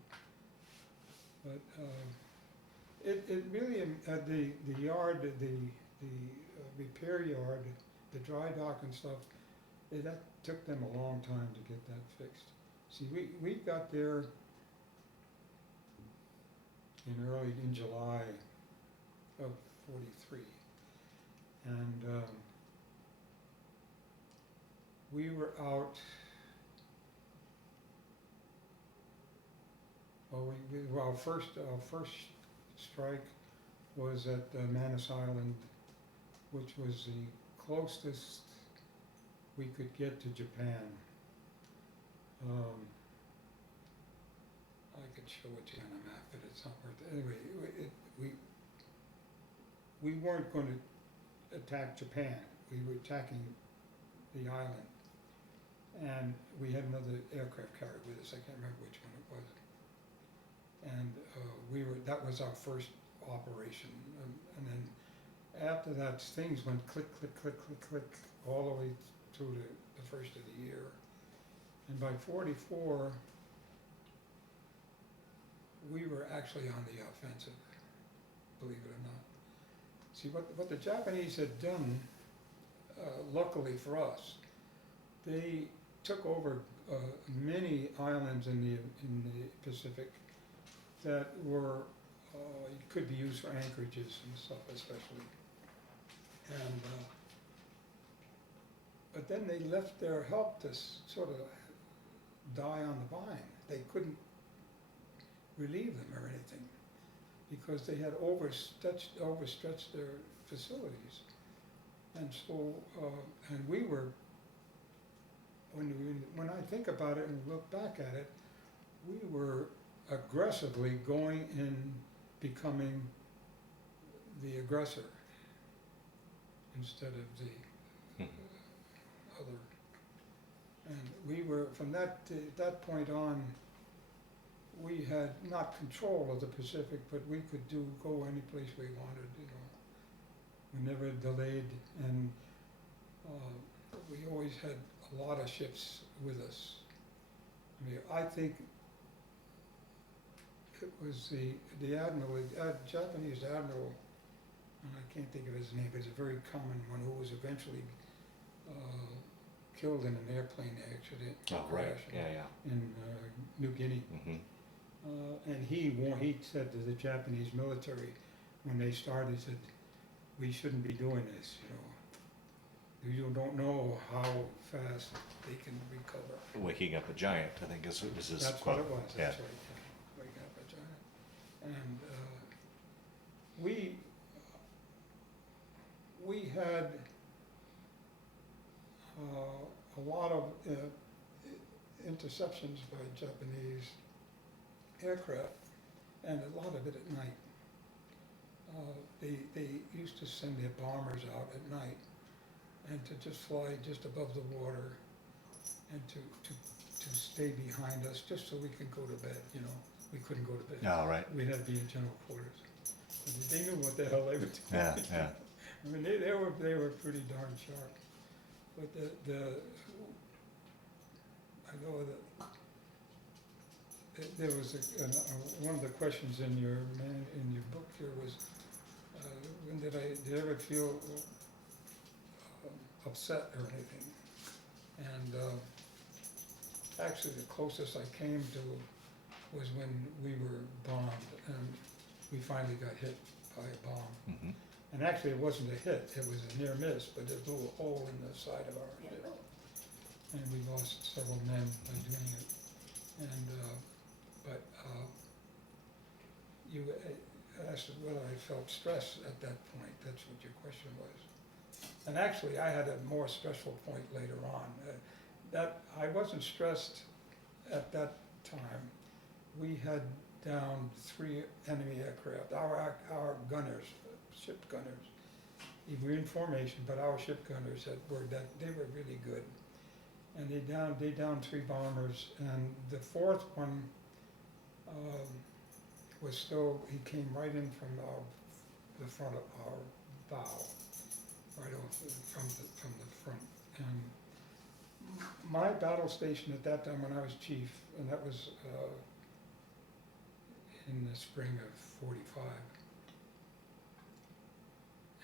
But it really, the yard, the repair yard, the dry dock and stuff, that took them a long time to get that fixed. See, we got there in July of '43, and we were out. Our first strike was at Manus Island, which was the closest we could get to Japan. I could show it to you on a map, but it's not worth it. Anyway, we weren't going to attack Japan. We were attacking the island. And we had another aircraft carrier with us. I can't remember which one it was. And that was our first operation. And then after that, things went click, click, click, click, click, all the way through the first of the year. And by '44, we were actually on the offensive, believe it or not. See, what the Japanese had done, luckily for us, they took over many islands in the Pacific that were could be used for anchorages and stuff, especially. And but then they left their help to sort of die on the vine. They couldn't relieve them or anything because they had overstretched their facilities. And so, and we were, when I think about it and look back at it, we were aggressively going and becoming the aggressor instead of the other. And we were, from that point on, we had not control of the Pacific, but we could go any place we wanted, you know. We never delayed, and we always had a lot of ships with us. I mean, I think it was the admiral, Japanese admiral, and I can't think of his name, but it's a very common one, who was eventually killed in an airplane accident, Oh, right, crash yeah. in New Guinea. And he said to the Japanese military, when they started, he said, we shouldn't be doing this, you know. You don't know how fast they can recover. Waking up a giant, I think was his That's quote. what it was, Yeah. that's right, yeah. Waking up a giant. And we had a lot of interceptions by Japanese aircraft, and a lot of it at night. They used to send their bombers out at night and to just fly just above the water and to stay behind us just so we could go to bed, you know. We couldn't go to bed. Oh, right. We had to be in general quarters. But they knew what the hell they were doing. Yeah. I mean, they were pretty darn sharp. But I know that there was one of the questions in your book here was, when did I ever feel upset or anything? And actually, the closest I came to was when we were bombed, and we finally got hit by a bomb. Mm-hmm. And actually, it wasn't a hit; it was a near miss, but it blew a hole in the side of our ship, and we lost several men by doing it. And you asked whether I felt stress at that point. That's what your question was. And actually, I had a more stressful point later on. That I wasn't stressed at that time. We had down 3 enemy aircraft. Our gunners, ship gunners, we were in formation, but our ship gunners they were really good. And they downed 3 bombers, and the 4th one was still. He came right in from the front of our bow, right off from the front. And my battle station at that time, when I was chief, and that was in the spring of '45.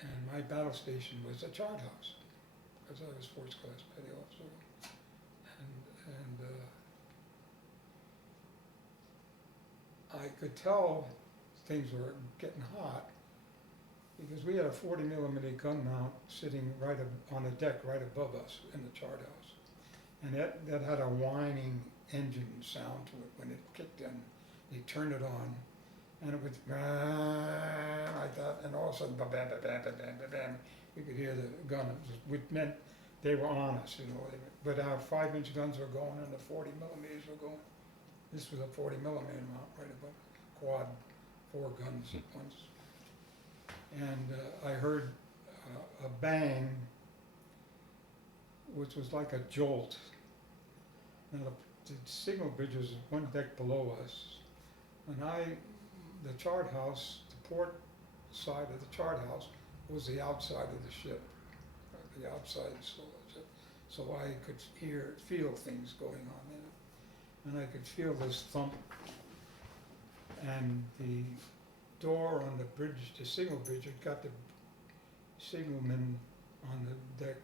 And my battle station was a chart house, because I was first class petty officer. And I could tell things were getting hot, because we had a 40 millimeter gun mount sitting right on the deck right above us in the chart house. And that had a whining engine sound to it when it kicked in. They turned it on, and it was like that, and all of a sudden, bam, bam, bam, bam, bam, bam, bam, we could hear the gun, which meant they were on us, you know. But our 5-inch guns were going, and the 40 millimeters were going. This was a 40 millimeter mount right above, quad, 4 guns at once. And I heard a bang, which was like a jolt. Now the signal bridge was 1 deck below us, and the chart house, the port side of the chart house was the outside of the ship, the outside so I could feel things going on in it, and I could feel this thump, and the door on the bridge, the signal bridge, it got the signalmen on the deck.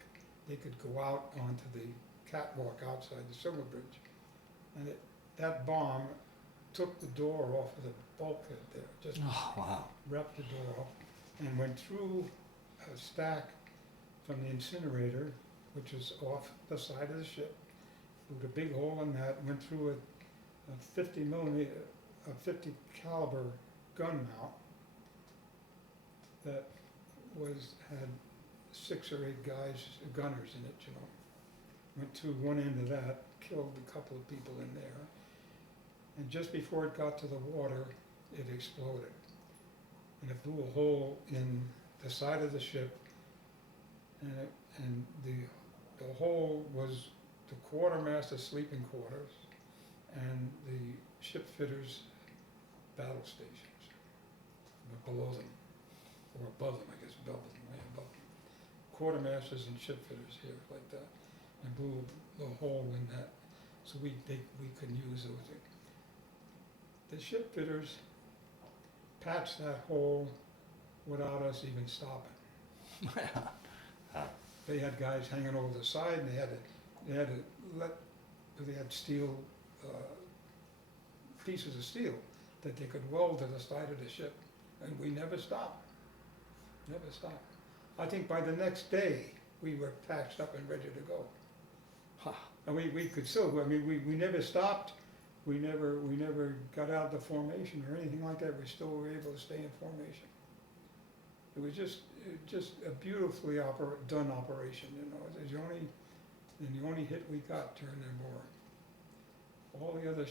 They could go out onto the catwalk outside the signal bridge, and that bomb took the door off of the bulkhead there, just wrapped the door off, and went through a stack from the incinerator, which was off the side of the ship, with a big hole in that, went through a 50 millimeter, a 50 caliber gun mount that had 6 or 8 gunners in it, you know. Went through one end of that, killed a couple of people in there, and just before it got to the water, it exploded. And it blew a hole in the side of the ship, and the hole was the quartermaster sleeping quarters and the ship fitters' battle stations, but below them, or above them, I guess, above them, way above them. Quartermasters and ship fitters here, like that, and blew the hole in that, so we couldn't use those. the ship fitters patched that hole without us even stopping. They had guys hanging over the side, and they had steel, pieces of steel that they could weld to the side of the ship, and we never stopped. Never stopped. I think by the next day, we were patched up and ready to go. And we could still, I mean, we never stopped, we never got out of the formation or anything like that, we still were able to stay in formation. It was just a beautifully done operation, you know. It was the only hit we got during the war. All the other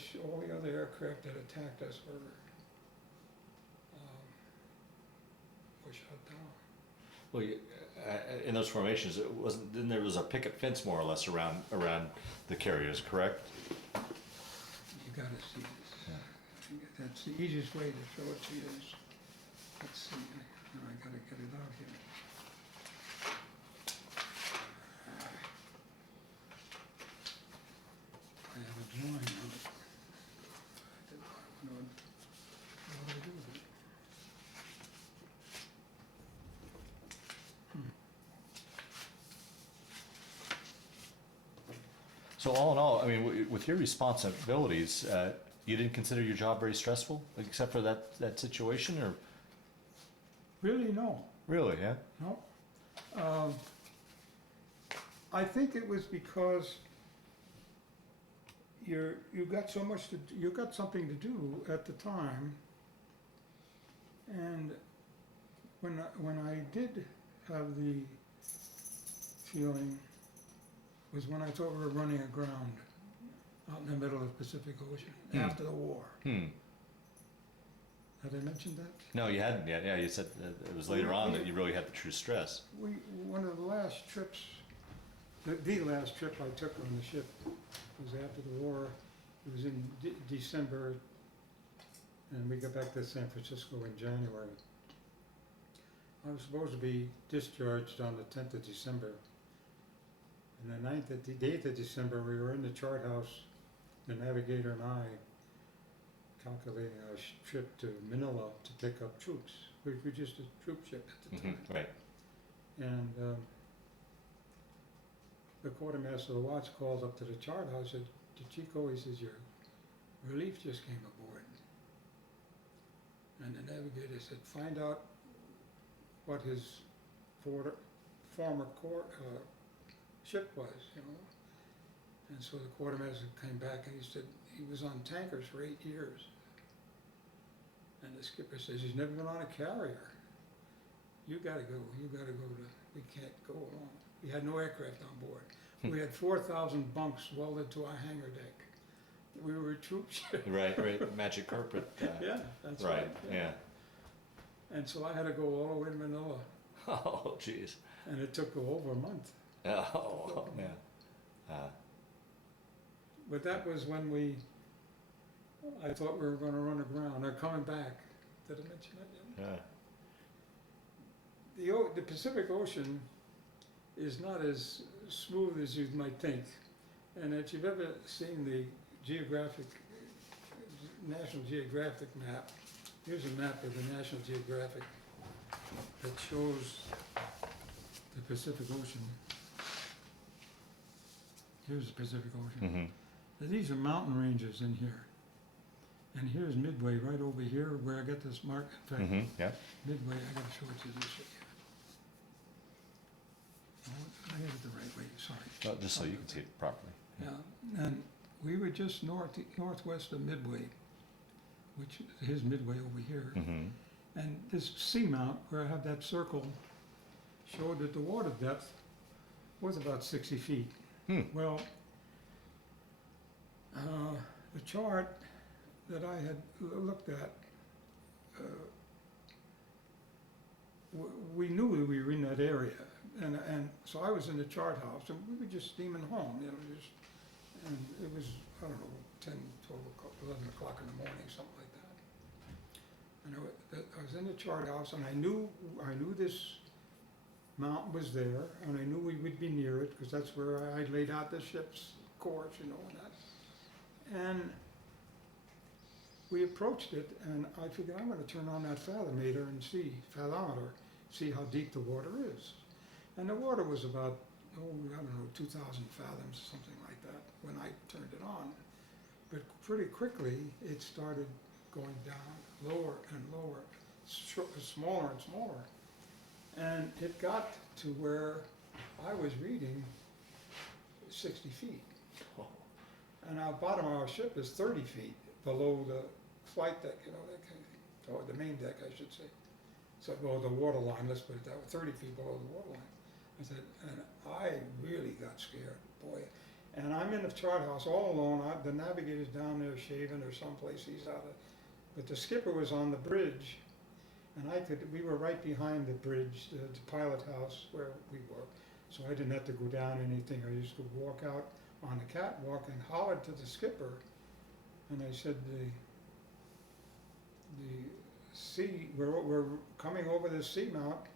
aircraft that attacked us were shot down. Well, in those formations, then there was a picket fence more or less around the carriers, correct? You gotta see this. Yeah. That's the easiest way to show it to you is, let's see, now I gotta get it out here. I have a drawing of it. What do I do with it? So all in all, I mean, with your responsibilities, you didn't consider your job very stressful, except for that situation, or Really, no. really? Yeah. No. I think it was because you got so much you got something to do at the time, and when I did have the feeling was when I thought we were running aground out in the middle of the Pacific Ocean after the war. Hmm. Had I mentioned that? No, you hadn't yet. Yeah, you said that it was later on that you really had the true stress. One of the last trips, the last trip I took on the ship was after the war. It was in December, and we got back to San Francisco in January. I was supposed to be discharged on the 10th of December. And the 8th of December, we were in the chart house, the navigator and I, calculating our trip to Manila to pick up troops. We were just a troop ship at the time. Right. And the quartermaster of the watch calls up to the chart house, said, Dicicco, he says, your relief just came aboard. And the navigator said, find out what his former ship was, you know. And so the quartermaster came back and he said he was on tankers for 8 years. And the skipper says, he's never been on a carrier. You gotta go we can't go along. We had no aircraft on board. We had 4,000 bunks welded to our hangar deck. We were a troop ship. Right. Magic carpet. Yeah, that's right. Yeah. And so I had to go all the way to Manila, Oh, jeez. and it took over a month. Oh, yeah. But that was when I thought we were gonna run aground. They're coming back. Did I mention that yet? Yeah. The Pacific Ocean is not as smooth as you might think. And if you've ever seen the National Geographic map, here's a map of the National Geographic that shows the Pacific Ocean. Here's the Pacific Ocean. Mm-hmm. Now, these are mountain ranges in here. And here's Midway right over here where I got this mark. In fact, Mm-hmm. Yeah. Midway, I gotta show it to you this way. I had it the right way, sorry. Well, just so you can see it properly. Yeah, and we were just northwest of Midway, which is Midway over here. Mm-hmm. And this seamount, where I have that circle, showed that the water depth was about 60 feet. Well, the chart that I had looked at, we knew we were in that area. And so I was in the chart house, and we were just steaming home, you know, and it was, I don't know, 10, 12, 11 o'clock in the morning, something like that. And I was in the chart house, and I knew this mountain was there, and I knew we would be near it, because that's where I laid out the ship's course, you know, and that. And we approached it, and I figured I'm gonna turn on that fathometer and see how deep the water is. And the water was about, I don't know, 2,000 fathoms, something like that, when I turned it on. But pretty quickly, it started going down, lower and lower, smaller and smaller. And it got to where I was reading 60 feet. And our bottom of our ship is 30 feet below the flight deck, you know, that kind of, or the main deck, I should say. So, well, the water line, let's put it that way, 30 feet below the water line. I said, and I really got scared, boy. And I'm in the chart house all alone. The navigator's down there shaving or someplace. He's out of, but the skipper was on the bridge, and we were right behind the bridge, the pilot house where we were. So I didn't have to go down anything. I just could walk out on the catwalk and hollered to the skipper. And I said, the sea, we're coming over this seamount,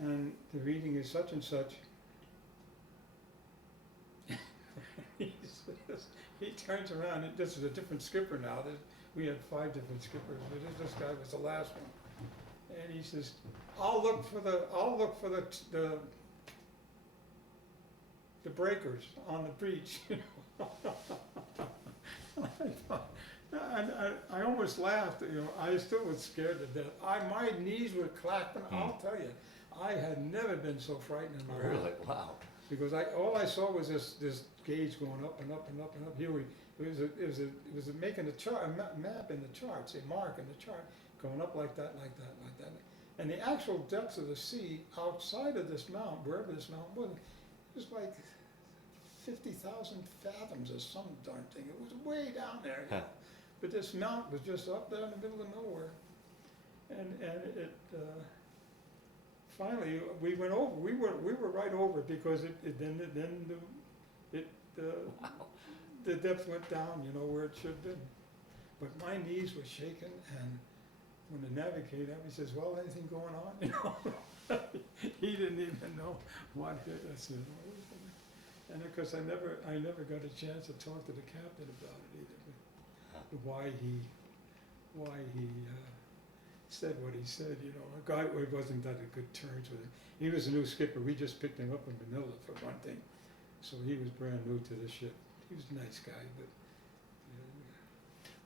and the reading is such and such. He turns around, this is a different skipper now. We had 5 different skippers, but this guy was the last one. And he says, I'll look for the breakers on the beach. And I almost laughed, you know, I still was scared to death. My knees were clapping, I'll tell you. I had never been so frightened in my life. Really? Wow. Because all I saw was this gauge going up and up and up and up. Here it was making a chart, a map in the charts, a mark in the chart, going up like that, like that, like that. And the actual depth of the sea outside of this mountain, wherever this mountain was, it was like 50,000 fathoms or some darn thing. It was way down there. You know? But this mountain was just up there in the middle of nowhere. And it finally we went over. We were right over it because the depth went down, you know, where it should have been. But my knees were shaking, and when the navigator, he says, well, anything going on? You know, he didn't even know what hit us. You know? And of course, I never got a chance to talk to the captain about it either. But why he said what he said, you know. A guy who wasn't that a good terms with him. He was a new skipper. We just picked him up in Manila for one thing. So he was brand new to the ship. He was a nice guy, but.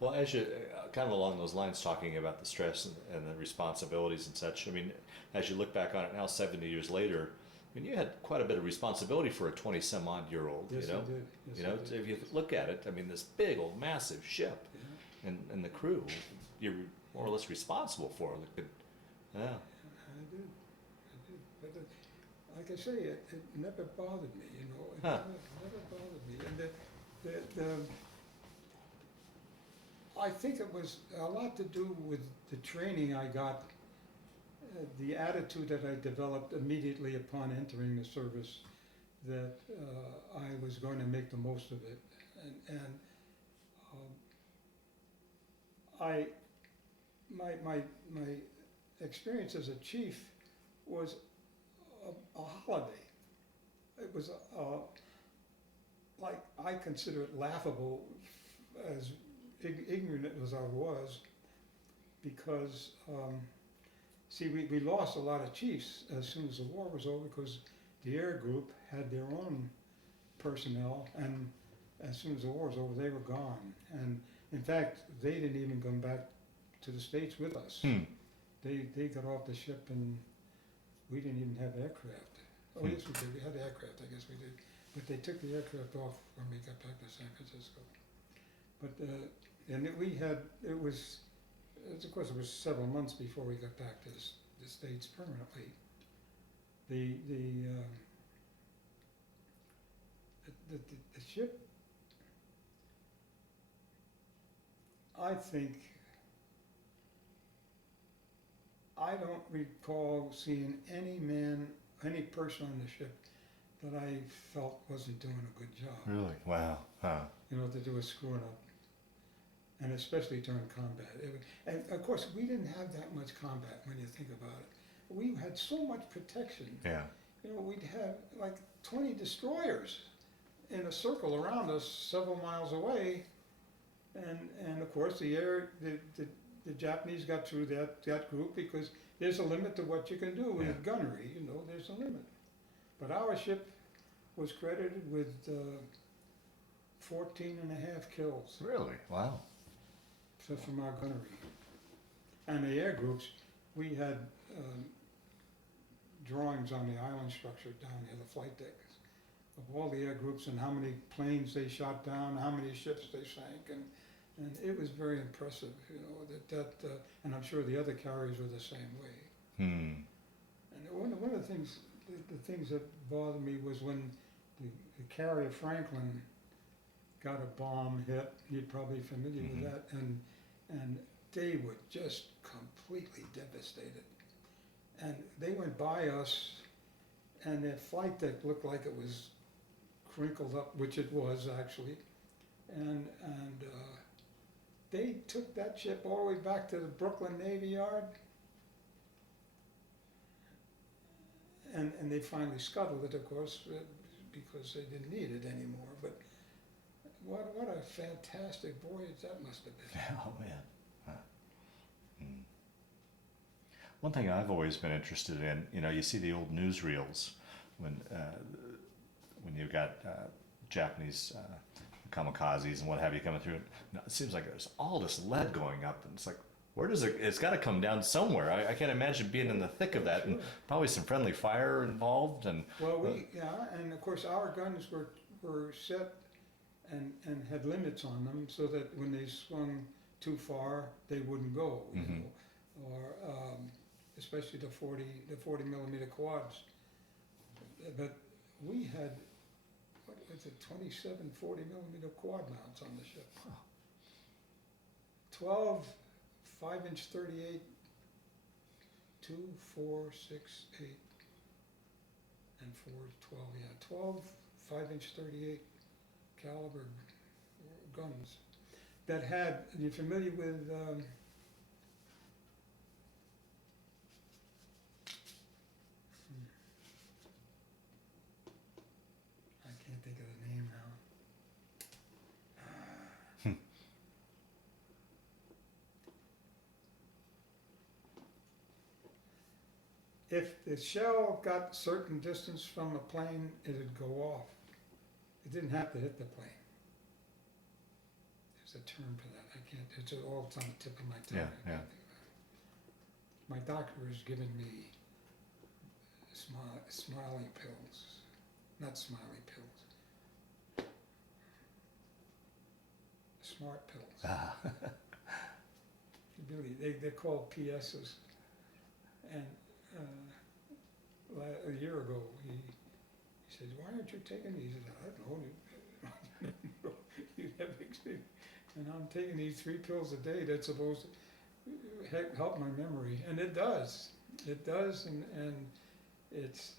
Well, as you, kind of along those lines, talking about the stress and the responsibilities and such, I mean, as you look back on it now, 70 years later, I mean, you had quite a bit of responsibility for a 20-some-odd-year-old, Yes, you know? I did. Yes, You know, I did. if you look at it, I mean, this big old massive ship, Yeah. and the crew, you're more or less responsible for. Yeah. I did. But like I say, it never bothered me, you know. It never bothered me. And I think it was a lot to do with the training I got, the attitude that I developed immediately upon entering the service, that I was going to make the most of it. My experience as a chief was a holiday. It was like, I consider it laughable, as ignorant as I was, because see, we lost a lot of chiefs as soon as the war was over, because the air group had their own personnel, and as soon as the war was over, they were gone. And in fact, they didn't even come back to the States with us. They got off the ship, and we didn't even have aircraft. Oh yes, we did. We had aircraft, I guess we did. But they took the aircraft off when we got back to San Francisco. But and of course, it was several months before we got back to the States permanently. The ship, I think, I don't recall seeing any person on the ship that I felt wasn't doing a good job. Really? Wow. Huh. You know, that they were screwing up. And especially during combat. And of course, we didn't have that much combat when you think about it. We had so much protection. Yeah. You know, we'd have like 20 destroyers in a circle around us several miles away, And of course, the Japanese got through that group because there's a limit to what you can do with Yeah. gunnery, you know, there's a limit. But our ship was credited with 14 and a half kills Really? Wow. from our gunnery. And the air groups, we had drawings on the island structure down near the flight decks of all the air groups and how many planes they shot down, how many ships they sank, and it was very impressive, you know, and I'm sure the other carriers were the same way. Hmm. And one of the things that bothered me was when the carrier Franklin got a bomb hit. You're probably familiar Mhm. with that, and they were just completely devastated. And they went by us, and their flight deck looked like it was crinkled up, which it was actually, and they took that ship all the way back to the Brooklyn Navy Yard. And they finally scuttled it, of course, because they didn't need it anymore. But what a fantastic voyage that must have been. Oh man. Huh. Hmm. One thing I've always been interested in, you know, you see the old newsreels when you've got Japanese kamikazes and what have you coming through. Now, it seems like there's all this lead going up, and it's like, where does it? It's got to come down somewhere. I can't imagine being in the thick of that, and Sure. probably some friendly fire involved. And Well, and of course our guns were set and had limits on them so that when they swung too far, they wouldn't go, you Mhm. know, or especially the 40 millimeter quads. But we had, what was it, 27 40 millimeter quad mounts on the ship. Huh. 12 5-inch 38, 2, 4, 6, 8, and 4, 12, yeah, 12 5-inch 38 caliber guns that had, you familiar with, I can't think of the name now. If the shell got certain distance from a plane, it'd go off. It didn't have to hit the plane. There's a term for that. I can't, it's all on the tip of my tongue. Yeah, I yeah. can't think of it. My doctor has given me smiling pills, not smiley pills. Smart pills. Ah. Really, they're called PSs. And a year ago, he said, "Why aren't you taking these?" I said, "I don't know. You have experience." And I'm taking these 3 pills a day that's supposed to help my memory, and it does. It does, and it's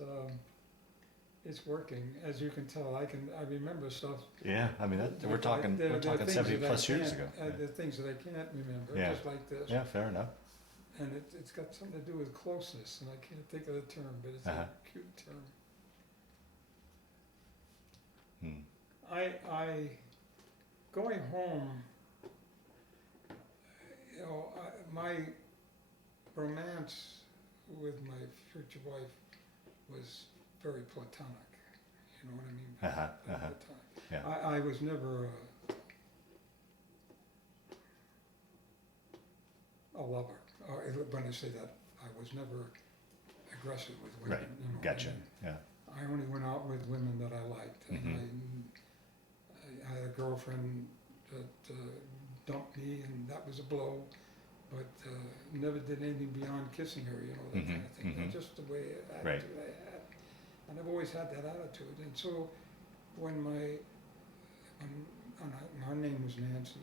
working. As you can tell, I remember stuff. Yeah, I mean, we're Like, talking there are 70 things that plus I years can't- ago. There are things that I can't remember, Yeah. just like this. Yeah, fair enough. And it's got something to do with closeness, and I can't think of the term, but it's Uh-huh. a cute term. Hmm. I going home, you know, my romance with my future wife was very platonic. You know what I mean? Uh-huh, Very uh-huh. platonic. Yeah. I was never a lover. When I say that, I was never aggressive with women. Right. You know, Gotcha. and Yeah. I only went out with women that I liked. Mhm. And I had a girlfriend that dumped me, and that was a blow. But never did anything beyond kissing her, you know, that kind of thing. Mhm. That's just the way attitude I had. And I've always had that attitude. And so when her name was Nancy,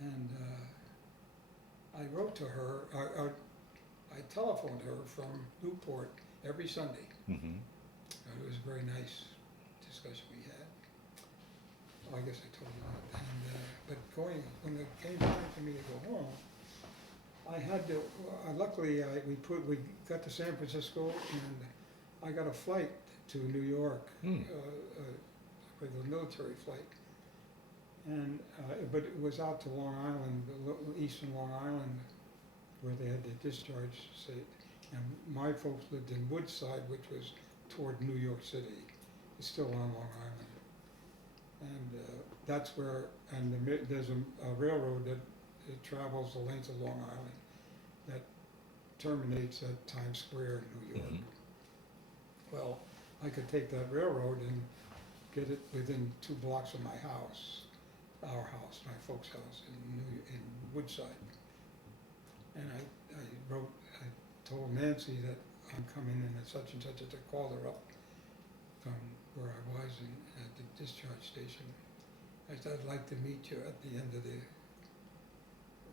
and I wrote to her, I telephoned her from Newport every Sunday. Mm-hmm. It was a very nice discussion we had. Oh, I guess I told you that. And, but when it came time for me to go home, I had to, luckily, we got to San Francisco, and I got a flight to New York, Hmm. with a military flight. But it was out to Long Island, eastern Long Island, where they had the discharge site. And my folks lived in Woodside, which was toward New York City. It's still on Long Island. And that's where, there's a railroad that it travels the length of Long Island that terminates at Times Square in New York. Well, I could take that railroad and get it within 2 blocks of my house, our house, my folks' house in Woodside. And I told Nancy that I'm coming in at such and such, I called her up from where I was at the discharge station. I said, I'd like to meet you at the end of the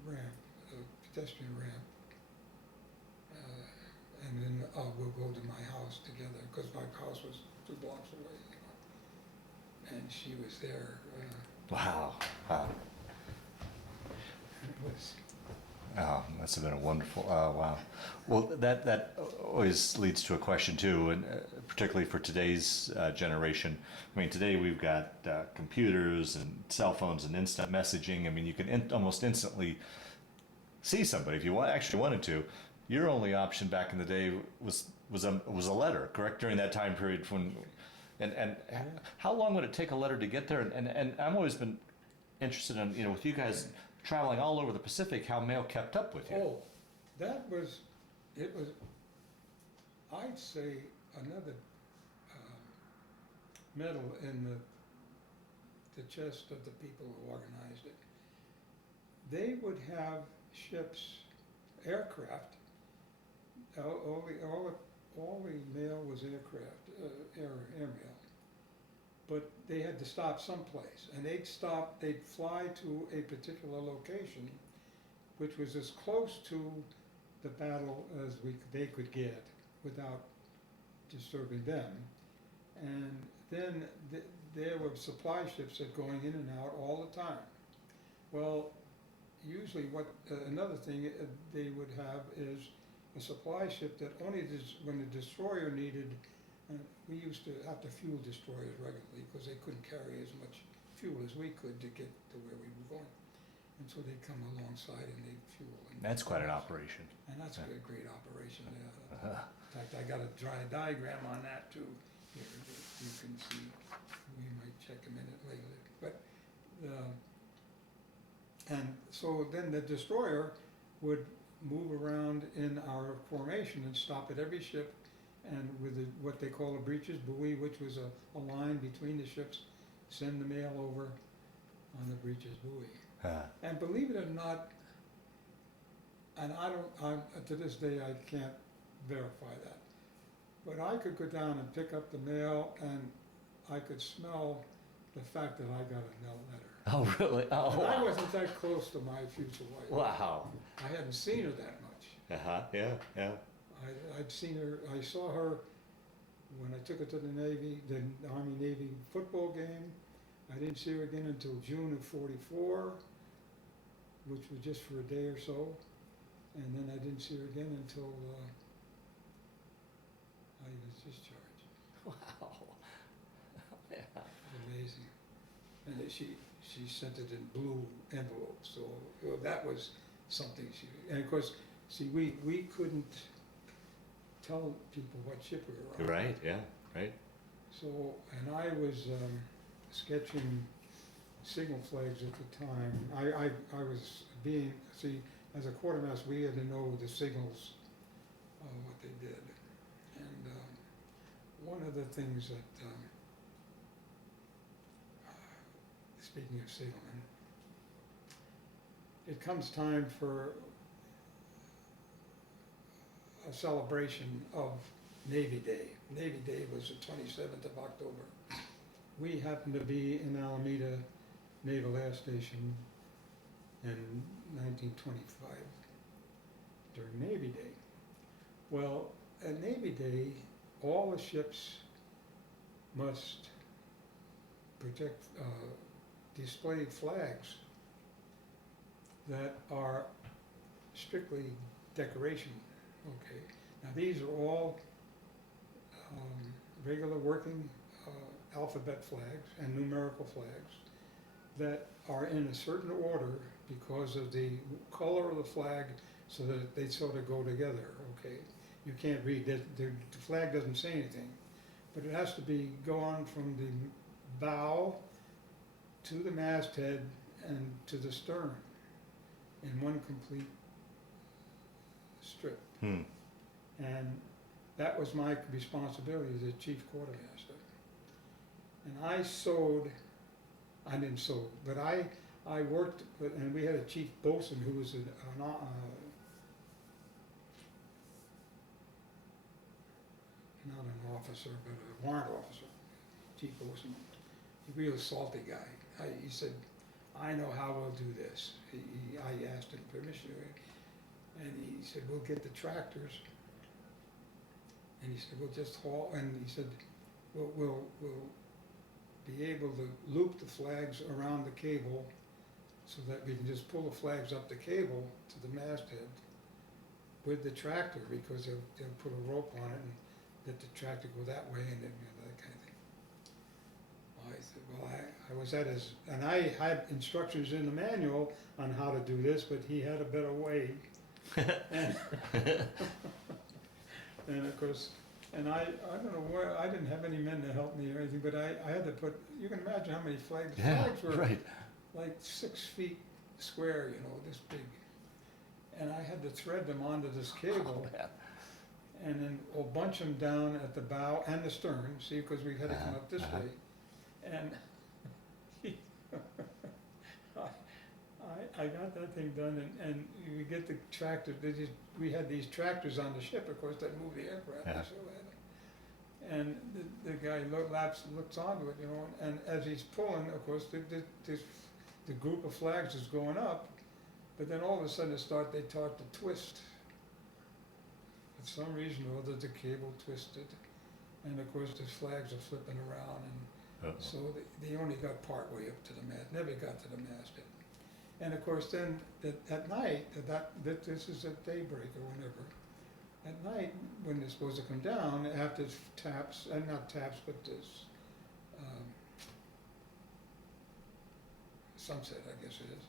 ramp, pedestrian ramp. And then we'll go to my house together, because my house was 2 blocks away. And she was there. Wow. Wow. It was, Oh, must have been a wonderful, wow. Well, that always leads to a question too, and particularly for today's generation. I mean, today we've got computers and cell phones and instant messaging. I mean, you can almost instantly see somebody if you actually wanted to. Your only option back in the day was a letter, correct? During that time period when, and how long would it take a letter to get there? And I've always been interested in, you know, with you guys traveling all over the Pacific, how mail kept up with you. oh, it was, I'd say, another medal in the chest of the people who organized it. They would have ships, aircraft. All the mail was aircraft, airmail. But they had to stop someplace, and they'd fly to a particular location, which was as close to the battle as they could get without disturbing them. And then there were supply ships that going in and out all the time. Well, usually another thing they would have is a supply ship that only when the destroyer needed. We used to have to fuel destroyers regularly because they couldn't carry as much fuel as we could to get to where we were going. And so they'd come alongside and they'd fuel. That's quite an operation. And that's a great operation. In fact, I got a diagram on that too. Here, that you can see. We might check a minute later. But and so then the destroyer would move around in our formation and stop at every ship, and with what they call a breeches buoy, which was a line between the ships, send the mail over on the breeches buoy. And believe it or not, and to this day I can't verify that, but I could go down and pick up the mail, and I could smell the fact that I got a letter. Oh, really? Oh, And I wow. wasn't that close to my future wife. Wow. I hadn't seen her that much. Yeah. I saw her when I took her to the Army-Navy football game. I didn't see her again until June of '44, which was just for a day or so. And then I didn't see her again until I was discharged. Wow. Yeah. It was amazing. And she sent it in blue envelopes, so that was something and of course, see, we couldn't tell people what ship we were on. Right, yeah, right. So, and I was sketching signal flags at the time. I was as a quartermaster, we had to know the signals of what they did. And one of the things that, speaking of signalmen, it comes time for a celebration of Navy Day. Navy Day was the 27th of October. We happened to be in Alameda Naval Air Station in 1925 during Navy Day. Well, at Navy Day, all the ships must display flags that are strictly decoration. Okay. Now these are all regular working alphabet flags and numerical flags, that are in a certain order because of the color of the flag, so that they sort of go together, okay? You can't read, the flag doesn't say anything, but it has to be going from the bow to the masthead and to the stern in one complete strip. Hmm. And that was my responsibility as the chief quartermaster. And I didn't sew, but I worked, and we had a chief bosun who was not an officer, but a warrant officer, chief bosun. A real salty guy. He said, I know how we'll do this. I asked him permission, and he said, we'll get the tractors. And he said, we'll just haul, and he said, we'll be able to loop the flags around the cable so that we can just pull the flags up the cable to the masthead with the tractor, because they'll put a rope on it and let the tractor go that way, and then, that kind of thing. Well, I said, well, I was at his, and I had instructions in the manual on how to do this, but he had a better way. And, and of course, and I don't know where, I didn't have any men to help me or anything, but I had to put, you can imagine how many flags, the Yeah, flags were right. like 6 feet square, this big. And I had to thread them onto this cable, Oh, man. and then we'll bunch them down at the bow and the stern, see, because we had to come up this Uh-huh. way. And I got that thing done, and we get the tractor, we had these tractors on the ship, of course, that move the aircraft. Yeah. So we had them. And the guy looks onto it, and as he's pulling, of course, the group of flags is going up, but then all of a sudden they start to twist. For some reason or other, the cable twisted, and of course the flags are flipping around, and Uh-oh. so they only got part way up to the mast, never got to the masthead. And of course then, at night, this is at daybreak or whenever, at night, when they're supposed to come down, after taps, and not taps, but this, sunset, I guess it is.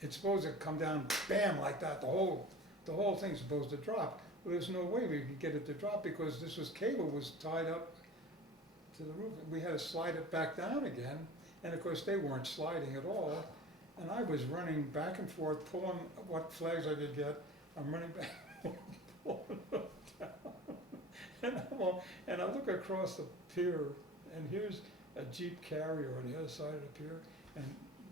It's supposed to come down, bam, like that, the whole thing's supposed to drop. Well, there's no way we could get it to drop, because cable was tied up to the roof. We had to slide it back down again, and of course they weren't sliding at all. And I was running back and forth, pulling what flags I could get. I'm running back and forth, pulling them down. And I look across the pier, and here's a Jeep carrier on the other side of the pier, and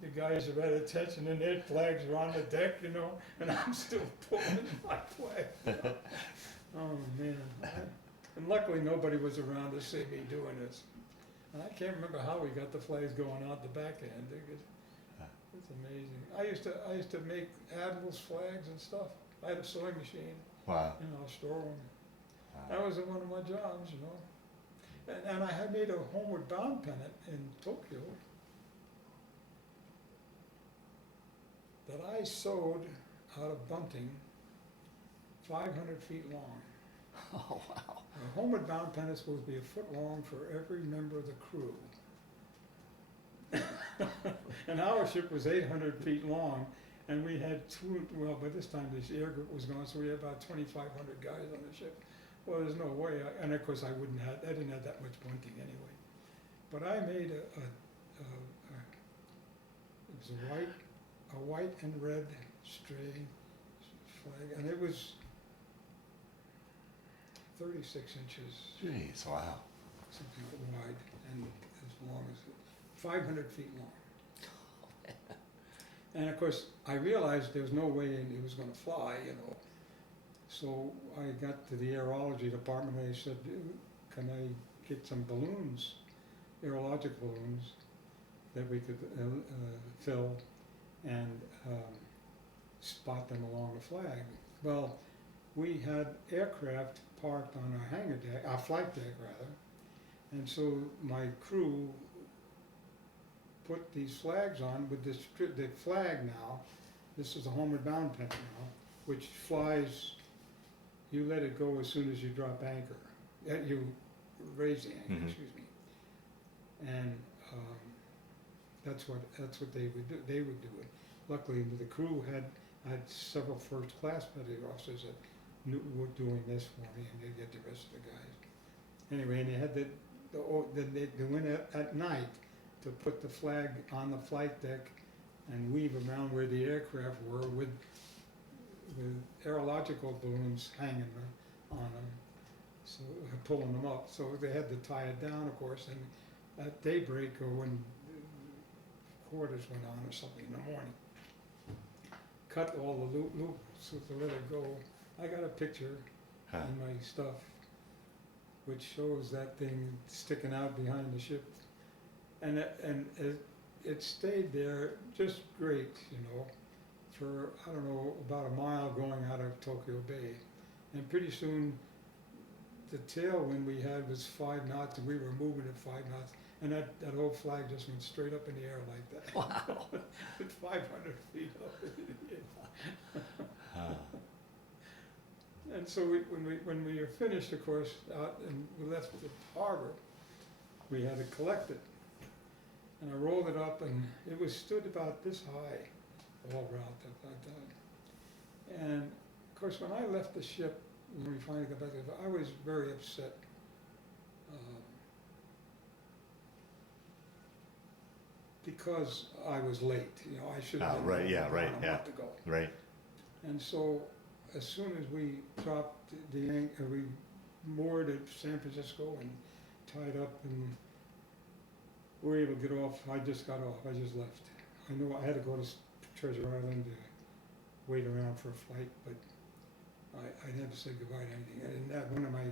the guys are at attention, and their flags are on the deck, and I'm still pulling my flag. Oh, man. And luckily, nobody was around to see me doing this. And I can't remember how we got the flags going out the back end. It's amazing. I used to make admiral's flags and stuff. I had a sewing machine, Wow. I'll store them. Wow. That was one of my jobs, And I had made a homeward bound pennant in Tokyo that I sewed out of bunting, 500 feet long. Oh, wow. A homeward bound pennant's supposed to be a foot long for every member of the crew. And our ship was 800 feet long, and we had by this time this air group was gone, so we had about 2,500 guys on the ship. Well, there's no way, and of course I didn't have that much bunting anyway. But I made it was a white and red stray flag, and it was 36 inches, Jeez, wow. something wide, and as long as 500 feet long. And of course, I realized there was no way it was going to fly, So I got to the aerology department, and they said, can I get some balloons, aerologic balloons, that we could fill and spot them along the flag. Well, we had aircraft parked on our hangar deck, our flight deck rather, and so my crew put these flags on with the flag now. This is a homeward bound pennant now, which flies. You let it go as soon as you drop anchor. You raise the anchor, Mhm. excuse me. And that's what they would do. They would do it. Luckily, the crew had several first-class petty officers that were doing this for me, and they'd get the rest of the guys. Anyway, and they had they went at night to put the flag on the flight deck and weave around where the aircraft were with aerological balloons hanging on them, so pulling them up. So they had to tie it down, of course, and at daybreak or when quarters went on or something in the morning, cut all the loops to let it go. I got a picture Huh. in my stuff which shows that thing sticking out behind the ship, and it stayed there just great, you know, for I don't know about a mile going out of Tokyo Bay, and pretty soon the tailwind we had was 5 knots and we were moving at 5 knots, and that whole flag just went straight up in the air like that. Wow. At 500 feet up in the air. Huh. And so when we were finished, of course, out and we left the harbor, we had to collect it. And I rolled it up, and it was stood about this high all around like that. And of course, when I left the ship, when we finally got back there, I was very upset. Because I was late, you know, I should have been Right, yeah, right, a yeah. month ago. Right. And so, as soon as we dropped the anchor, we moored at San Francisco and tied up, and we were able to get off. I just got off. I just left. I knew I had to go to Treasure Island to wait around for a flight, but I never said goodbye to anything. And that one of my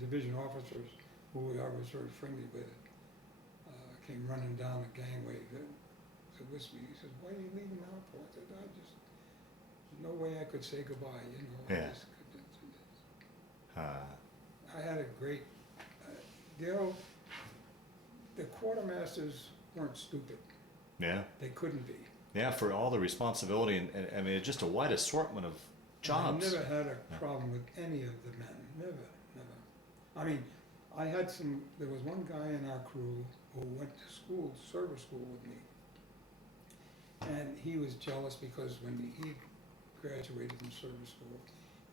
division officers, who I was very friendly with, came running down the gangway to whisper me. He says, "Why are you leaving now for?" I said, there's no way I could say goodbye, you know. Yeah. I had a great, you know, the quartermasters weren't stupid. Yeah. They couldn't be. Yeah, for all the responsibility and I mean, just a wide assortment of jobs. I never had a problem with any of the men. Never. I mean, there was one guy in our crew who went to school, service school with me. And he was jealous because when he graduated from service school,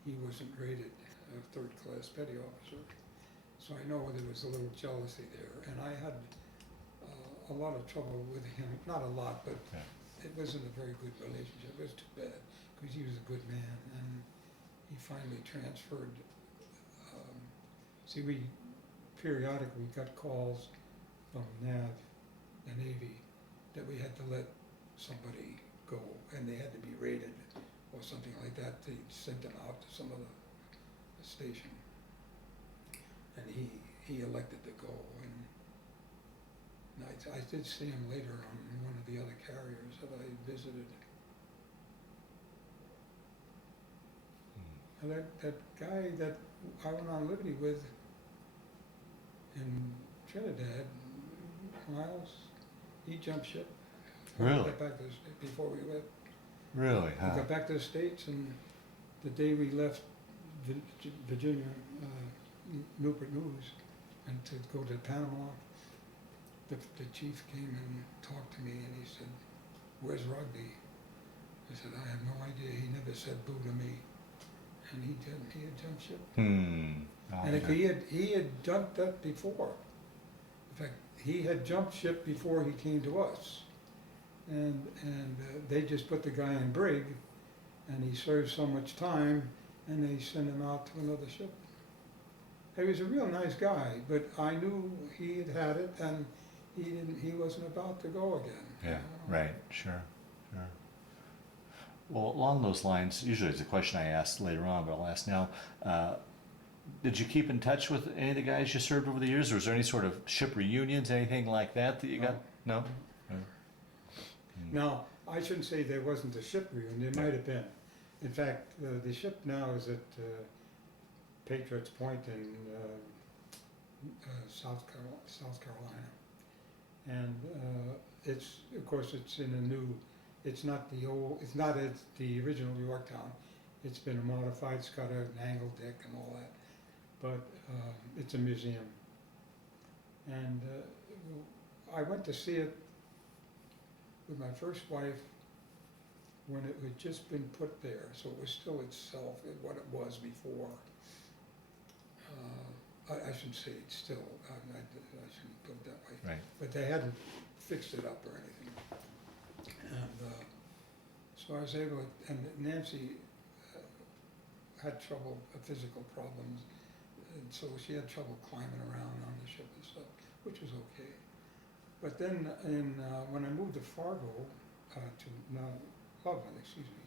he wasn't rated a third-class petty officer. So I know there was a little jealousy there. And I had a lot of trouble with him. Not a lot, but it wasn't a very good relationship. It was too bad because he was a good man. And he finally transferred. See, we periodically got calls from NAV, the Navy, that we had to let somebody go, and they had to be rated or something like that. They sent them out to some other station, and he elected to go. And I did see him later on one of the other carriers that I visited. And that guy that I went on liberty with in Trinidad, Miles, he jumped ship. Really? Got back to the States before we left. Really? We got back to the States, and the day we left Virginia, Newport News, and to go to Panama, the chief came and talked to me, and he said, "Where's Rugby?" I said, "I have no idea. He never said boo to me." And he had jumped ship. Oh, And he had jumped that before. In fact, he had jumped ship before he came to us. And they just put the guy in brig, and he served so much time, and they sent him out to another ship. He was a real nice guy, but I knew he had it, and he wasn't about to go again. Yeah, right, sure. Well, along those lines, usually it's a question I ask later on, but I'll ask now. Did you keep in touch with any of the guys you served over the years, or was there any sort of ship reunions, anything like that you got? No? No, I shouldn't say there wasn't a ship reunion. There might have been. In fact, the ship now is at Patriots Point in South Carolina, and it's, of course, it's in a new. It's not the original Yorktown. It's been modified. It's got an angled deck and all that, but it's a museum. And I went to see it with my first wife, when it had just been put there, so it was still itself, what it was before. I shouldn't say it's still, I shouldn't put it that way. Right. But they hadn't fixed it up or anything. And so I was able, and Nancy had trouble, physical problems, and so she had trouble climbing around on the ship and stuff, which was okay. But then when I moved to Fargo, Loveland, excuse me.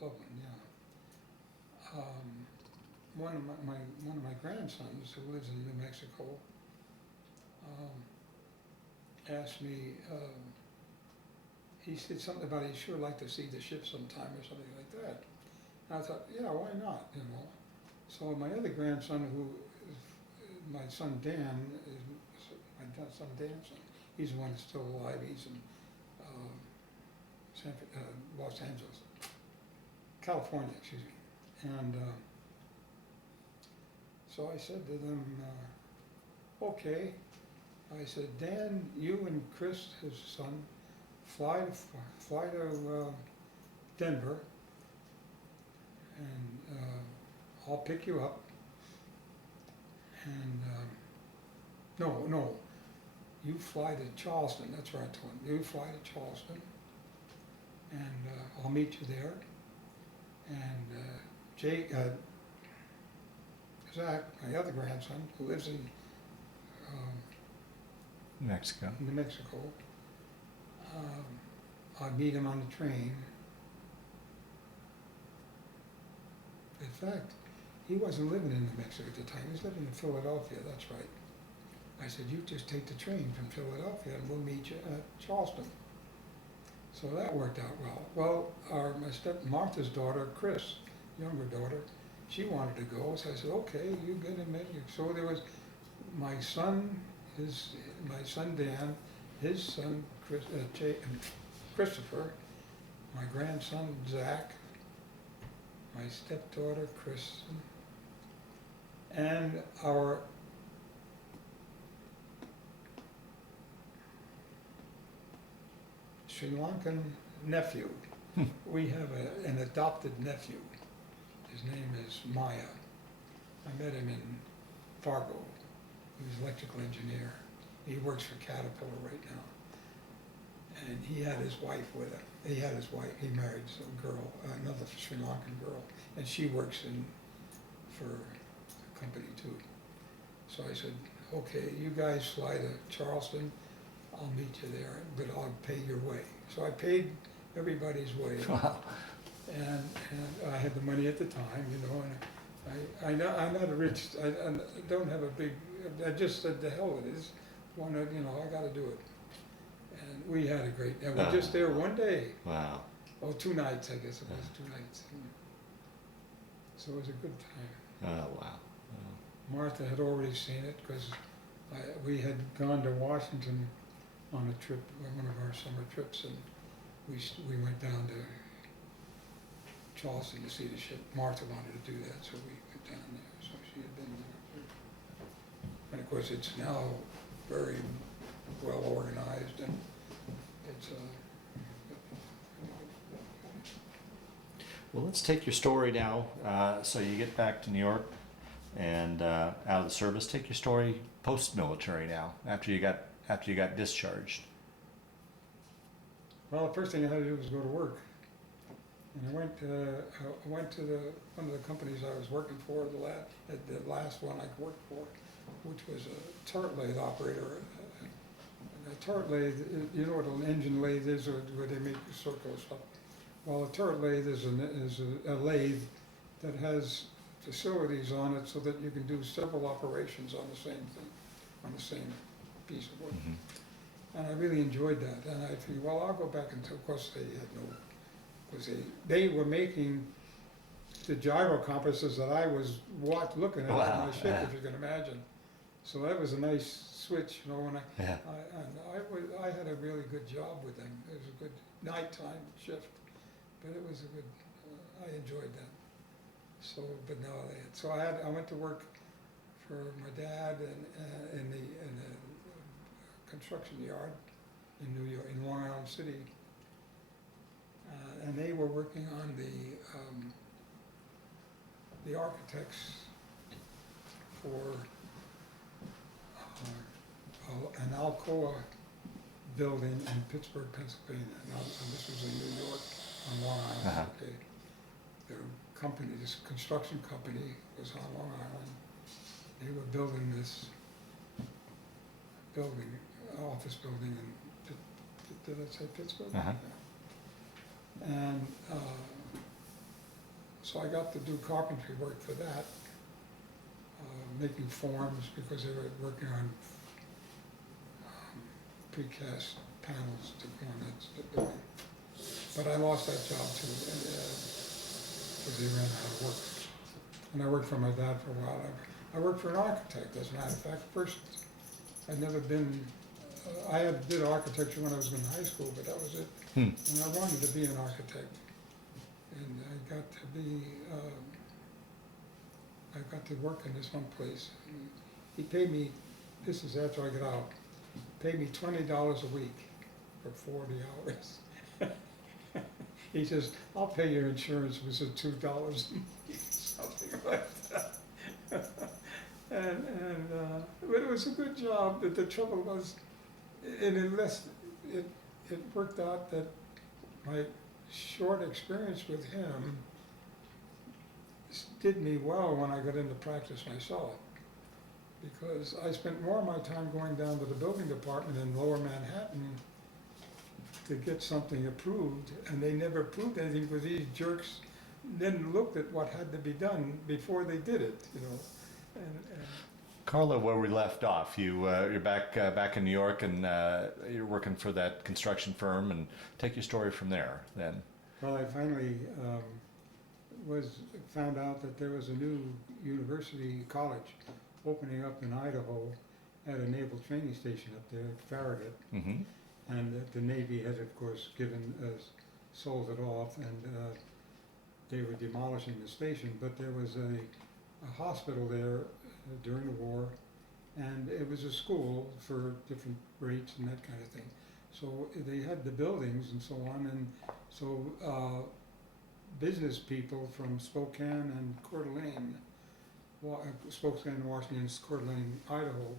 Loveland, yeah. One of my grandsons who lives in New Mexico asked me. He said something about he'd sure like to see the ship sometime or something like that. And I thought, yeah, why not? You know. So my other grandson, my son Dan, he's the one that's still alive. He's in Los Angeles, California, excuse me. And so I said to them, okay. I said, Dan, you and Chris, his son, fly to Denver, and I'll pick you up. And no, you fly to Charleston. That's where I told him. You fly to Charleston, and I'll meet you there. And Zach, my other grandson, who lives in Mexico. New Mexico, I'd meet him on the train. In fact, he wasn't living in New Mexico at the time. He was living in Philadelphia, that's right. I said, you just take the train from Philadelphia and we'll meet you at Charleston. So that worked out well. Well, Martha's daughter, Chris, younger daughter, she wanted to go, so I said, okay, you get in there. So there was my son Dan, his son Christopher, my grandson Zach, my stepdaughter Kristen, and our Sri Lankan nephew. We have an adopted nephew. His name is Maya. I met him in Fargo. He was an electrical engineer. He works for Caterpillar right now. And he had his wife with him. He married some girl, another Sri Lankan girl, and she works for a company too. So I said, okay, you guys fly to Charleston, I'll meet you there, but I'll pay your way. So I paid everybody's way. Wow. And I had the money at the time, you know, and I'm not a rich, I don't have a big, I just said, the hell with it, I gotta do it. And we had a great, and we were just there one day. Wow. Oh, 2 nights, I guess it was, 2 nights. So it was a good time. Oh, wow. Martha had already seen it because we had gone to Washington on a trip, one of our summer trips, and we went down to Charleston to see the ship. Martha wanted to do that, so we went down there. So she had been there. And of course, it's now very well organized, and it's Well, let's take your story now. So you get back to New York and out of the service. Take your story post-military now, after you got discharged. well, the first thing I had to do was go to work. And I went to one of the companies I was working for, the last one I worked for, which was a turret lathe operator. A turret lathe, you know what an engine lathe is, or where they make circular stuff. Well, a turret lathe is a lathe that has facilities on it so that you can do several operations on the same thing, on the same piece of wood. Mm-hmm. And I really enjoyed that. And I figured, well, I'll go back until, of course, they had no, because they were making the gyro compasses that I was looking at on my ship, yeah. if you can imagine. So that was a nice switch, you know, and Yeah. I had a really good job with them. It was a good nighttime shift, but it was a good, I enjoyed that. So, but no, so I went to work for my dad in the construction yard, in New York, in Long Island City. And they were working on the architects for an Alcoa building in Pittsburgh, Pennsylvania. And this was in New York on Long Island. Uh-huh. Okay. Their company, this construction company, was on Long Island. They were building this building, office building in, did I say Pittsburgh? Uh-huh. Yeah. And so I got to do carpentry work for that, making forms because they were working on precast panels to go on that building. But I lost that job too, because they ran out of work. And I worked for my dad for a while. I worked for an architect, as a matter of fact. First, I'd never been, I did architecture when I was in high school, but that was it. And I wanted to be an architect. And I got to work in this one place. And he paid me, this is after I got out, paid me $20 a week for 40 hours. He says, I'll pay your insurance, was it $2 something like that. But it was a good job, but the trouble was, it worked out that my short experience with him did me well when I got into practice myself. Because I spent more of my time going down to the building department in Lower Manhattan to get something approved, and they never approved anything because these jerks then looked at what had to be done before they did it, you know. Carlo, where we left off, you're back in New York, and you're working for that construction firm, and take your story from there then. Well, I finally found out that there was a new university college opening up in Idaho at a naval training station up there at Farragut. Mm-hmm. And the Navy had, of course, sold it off, and they were demolishing the station. But there was a hospital there during the war, and it was a school for different rates and that kind of thing. So they had the buildings and so on, and so business people from Spokane and Coeur d'Alene, Spokane, Washington, Coeur d'Alene, Idaho,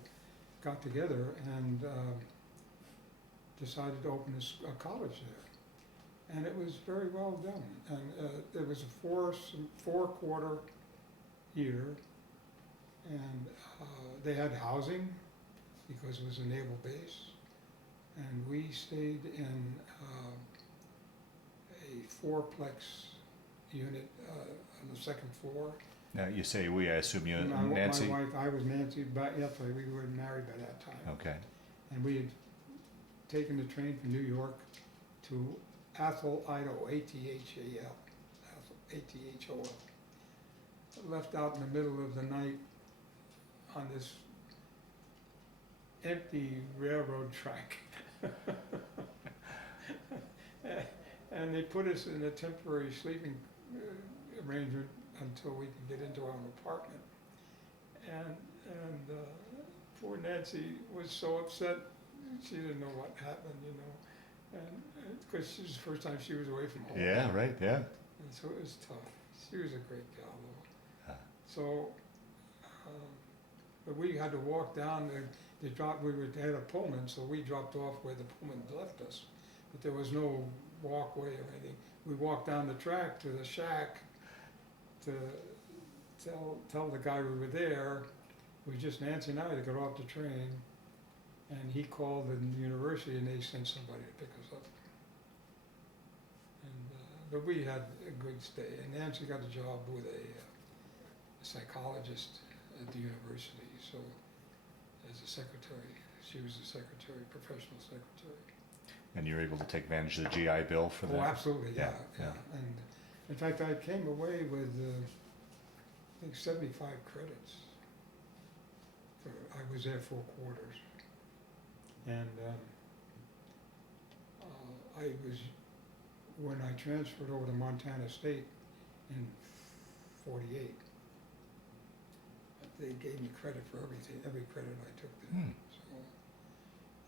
got together and decided to open a college there. And it was very well done. And it was a four-quarter year, and they had housing because it was a naval base. And we stayed in a fourplex unit on the second floor. Now, you say we, I assume you and My Nancy? wife, I was Nancy, but yeah, we were married by that time. Okay. And we had taken the train from New York to Athol, Idaho, A-T-H-A-L, A-T-H-O-L. Left out in the middle of the night on this empty railroad track. And they put us in a temporary sleeping arrangement until we could get into our own apartment. And poor Nancy was so upset, she didn't know what happened, you know, and because this was the first time she was away from home. Yeah, right, yeah. And so it was tough. She was a great gal, though. So, but we had to walk down. They had a Pullman, so we dropped off where the Pullman left us. But there was no walkway or anything. We walked down the track to the shack to tell the guy we were there. It was just Nancy and I that got off the train, and he called the university, and they sent somebody to pick us up. And but we had a good stay, and Nancy got a job with a psychologist at the university, so as a secretary. She was a secretary, professional secretary. And you're able to take advantage of the GI Bill for that? Oh, absolutely, yeah. Yeah. And in fact, I came away with, I think 75 credits. I was there 4 quarters. And when I transferred over to Montana State in 48, they gave me credit for everything, every credit I took there. So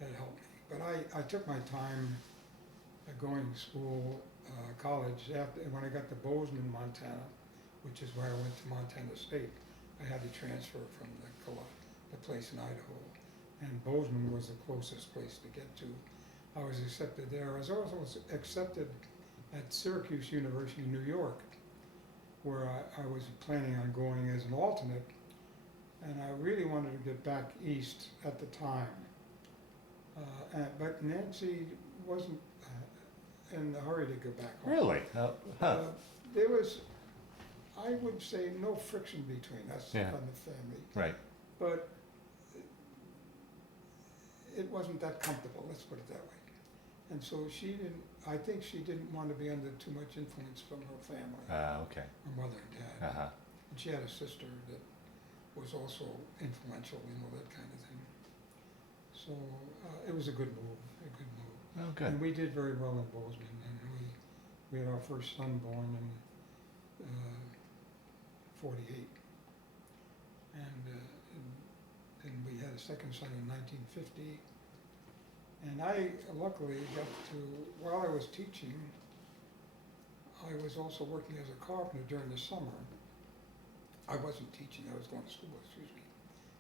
that helped me. but I took my time going to school, college, after, when I got to Bozeman, Montana, which is where I went to Montana State. I had to transfer from the place in Idaho, and Bozeman was the closest place to get to. I was accepted there. I was also accepted at Syracuse University in New York, where I was planning on going as an alternate, and I really wanted to get back east at the time. But Nancy wasn't in a hurry to go back home. Really? There was, I would say, no friction between us Yeah. and the family, Right. but it wasn't that comfortable, let's put it that way. And so I think she didn't want to be under too much influence from her family, Okay. her mother and dad. Uh-huh. And she had a sister that was also influential, that kind of thing. So it was a good move, a good move. Oh, And good. we did very well in Bozeman, and we had our first son born in 48. And we had a second son in 1950. And I luckily got to, while I was teaching, I was also working as a carpenter during the summer. I wasn't teaching, I was going to school,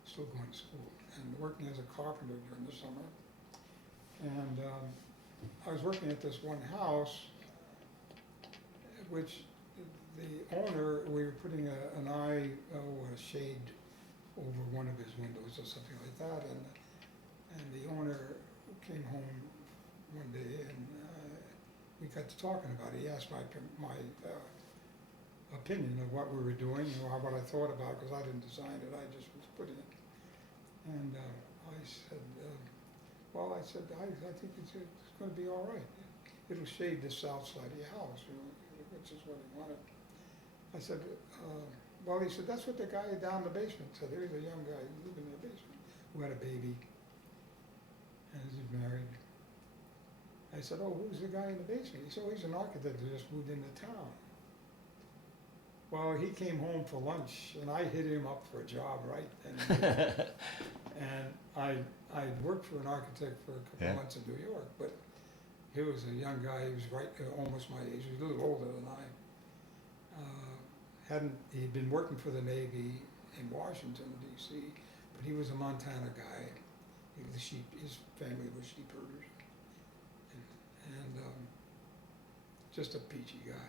still going to school, and working as a carpenter during the summer. And I was working at this one house, which the owner, we were putting a shade over one of his windows or something like that, and the owner came home one day and we got to talking about it. He asked my opinion of what we were doing, or what I thought about it, because I didn't design it, I just was putting it. And I said, I think it's going to be all right. It'll shade the south side of your house, which is what he wanted. I said, well, he said, that's what the guy down in the basement said. There was a young guy living in the basement who had a baby and he's married. I said, oh, who's the guy in the basement? He said, oh, he's an architect who just moved into town. Well, he came home for lunch and I hit him up for a job, right? And I worked for an architect for a couple months in New York, but he was a young guy. He was almost my age. He was a little older than I. He'd been working for the Navy in Washington, D.C., but he was a Montana guy. His family was sheep herders. And just a peachy guy,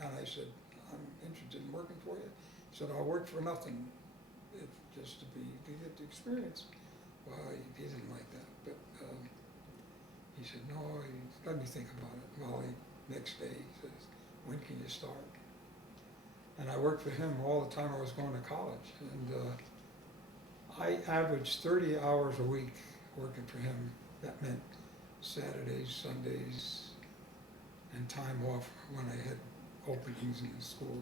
And I said, I'm interested in working for you. He said, I'll work for nothing, just to get the experience. Well, he didn't like that, but he said, no, let me think about it. Well, next day he says, when can you start? And I worked for him all the time I was going to college. And I averaged 30 hours a week working for him. That meant Saturdays, Sundays, and time off when I had openings in the school.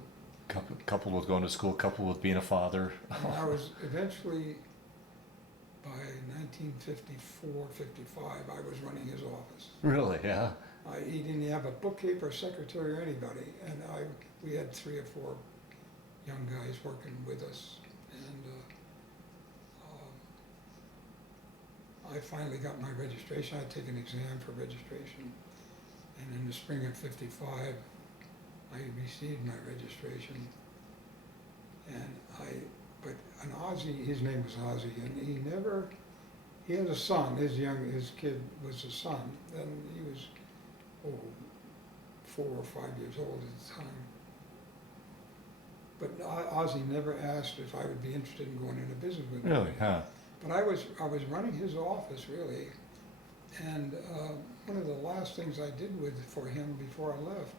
Coupled with going to school, coupled with being a father. And I was eventually, by 1954, 55, I was running his office. Really? Yeah. He didn't have a bookkeeper, secretary, or anybody, and we had 3 or 4 young guys working with us, and I finally got my registration. I had to take an exam for registration, and in the spring of '55, I received my registration, and an Ozzy, his name was Ozzy, and he had a son. His kid was a son, and he was 4 or 5 years old at the time. But Ozzy never asked if I would be interested in going into business with him. Really? Huh? But I was running his office really, and one of the last things I did for him before I left,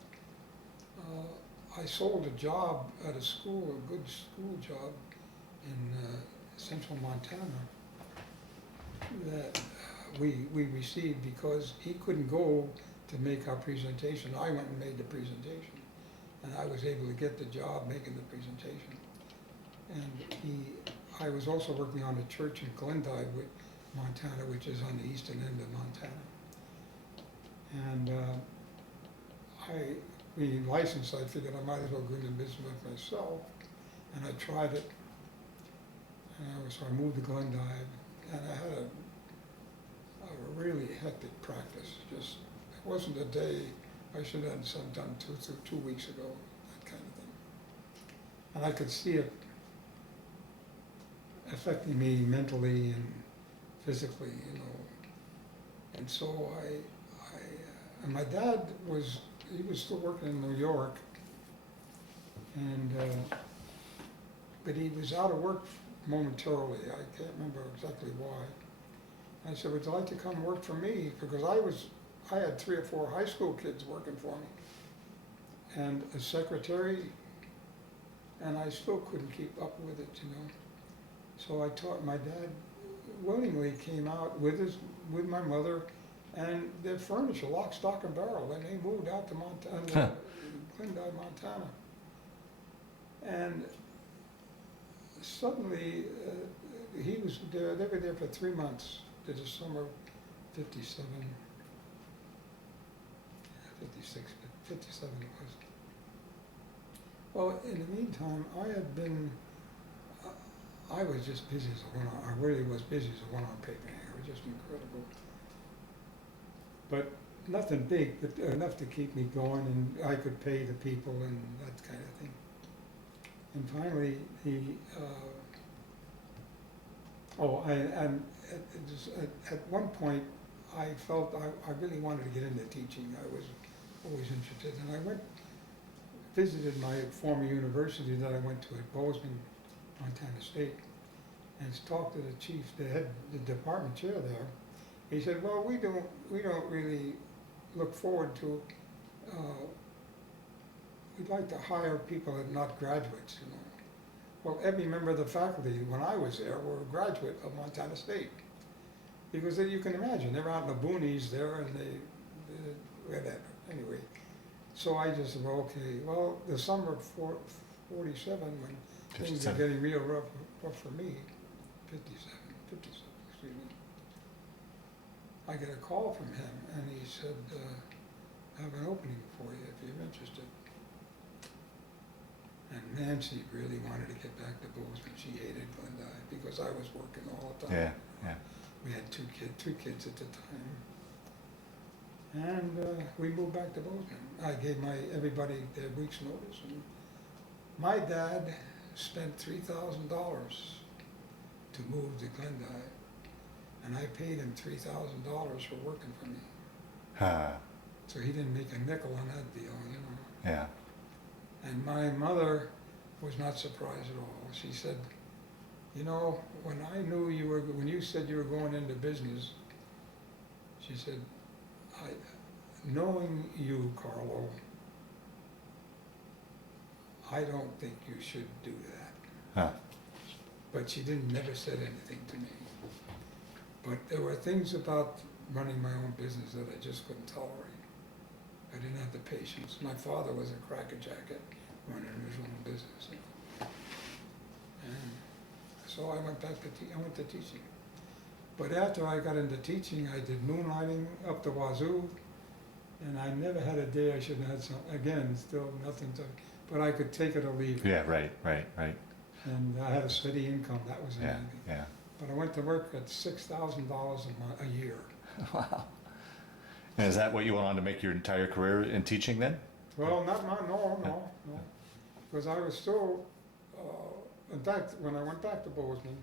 I sold a job at a school, a good school job in central Montana that we received because he couldn't go to make our presentation. I went and made the presentation, and I was able to get the job making the presentation. And I was also working on a church in Glendive, Montana, which is on the eastern end of Montana. And being licensed, I figured I might as well go into business with myself, and I tried it. And so I moved to Glendive, and I had a really hectic practice. Just, it wasn't a day I should have had something done 2 weeks ago, that kind of thing. And I could see it affecting me mentally and physically, you know. And so and my dad he was still working in New York, and, but he was out of work momentarily. I can't remember exactly why. I said, would you like to come work for me? Because I had 3 or 4 high school kids working for me, and a secretary, and I still couldn't keep up with it, you know. So I taught, my dad willingly came out with my mother, and they furnished a lock, stock, and barrel, and they moved out to Montana, Glendive, Montana. And suddenly, he was there, they were there for 3 months, to the summer of 57, 56, 57 it was. Well, in the meantime, I was just busy as a one-arm, I really was busy as a one-arm paper hanger, it was just incredible. But nothing big, but enough to keep me going, and I could pay the people and that kind of thing. And finally, at one point, I felt I really wanted to get into teaching. I was always interested, and I visited my former university that I went to at Bozeman, Montana State, and talked to the chief, the department chair there. He said, well, we don't really look forward to, we'd like to hire people that are not graduates, you know. Well, every member of the faculty, when I was there, were a graduate of Montana State. Because you can imagine, they're out in the boonies there, and whatever, anyway. So I just said, well, okay, well, the summer of 47, when things are getting real rough for me, 57, excuse me, I get a call from him, and he said, I have an opening for you if you're interested. And Nancy really wanted to get back to Bozeman. She hated Glendive because I was working all the time. Yeah. We had two kids at the time. And we moved back to Bozeman. I gave everybody their week's notice, and my dad spent $3,000 to move to Glendive, and I paid him $3,000 for working for me. So he didn't make a nickel on that deal, you know. Yeah. And my mother was not surprised at all. She said, you know, when you said you were going into business, she said, knowing you, Carlo, I don't think you should do that. But she never said anything to me. But there were things about running my own business that I just couldn't tolerate. I didn't have the patience. My father was a crackerjacket running his own business. You know. And so I went back to teaching. But after I got into teaching, I did moonlighting up the wazoo, and I never had a day I shouldn't have had some. Again, still nothing to, but I could take it or leave it. Yeah, right. And I had a steady income. That was amazing. Yeah. But I went to work at $6,000 a year. Wow. And is that what you went on to make your entire career in teaching then? Well, no. Because I was still, in fact, when I went back to Bozeman,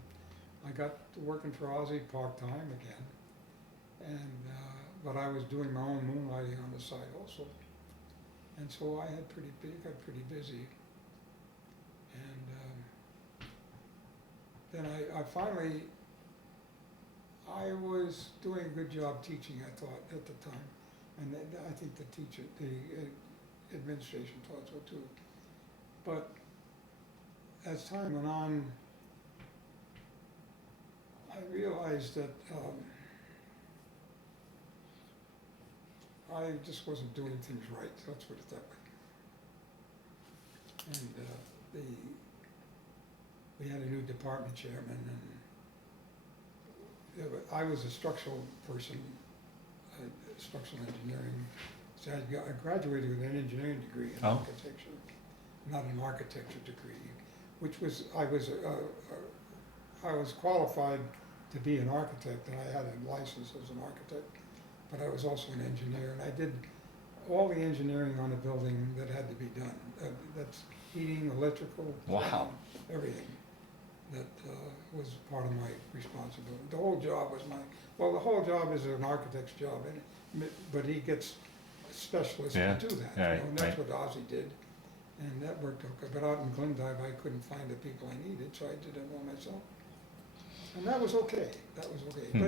I got to working for Ozzie part-time again. And, but I was doing my own moonlighting on the side also. And so I got pretty busy. And then I finally, I was doing a good job teaching, I thought, at the time. And I think the administration thought so too. But as time went on, I realized that I just wasn't doing things right. Let's put it that way. And we had a new department chairman, and I was a structural person, structural engineering. So I graduated with an engineering degree in architecture, not an architecture degree, which was I was qualified to be an architect, and I had a license as an architect, but I was also an engineer, and I did all the engineering on a building that had to be done. That's heating, electrical, Wow. everything. That was part of my responsibility. The whole job was the whole job is an architect's job, but he gets specialists Yeah, to do that. right, And that's right. what Ozzy did, and that worked okay. But out in Glendive, I couldn't find the people I needed, so I did it all myself. And that was okay, but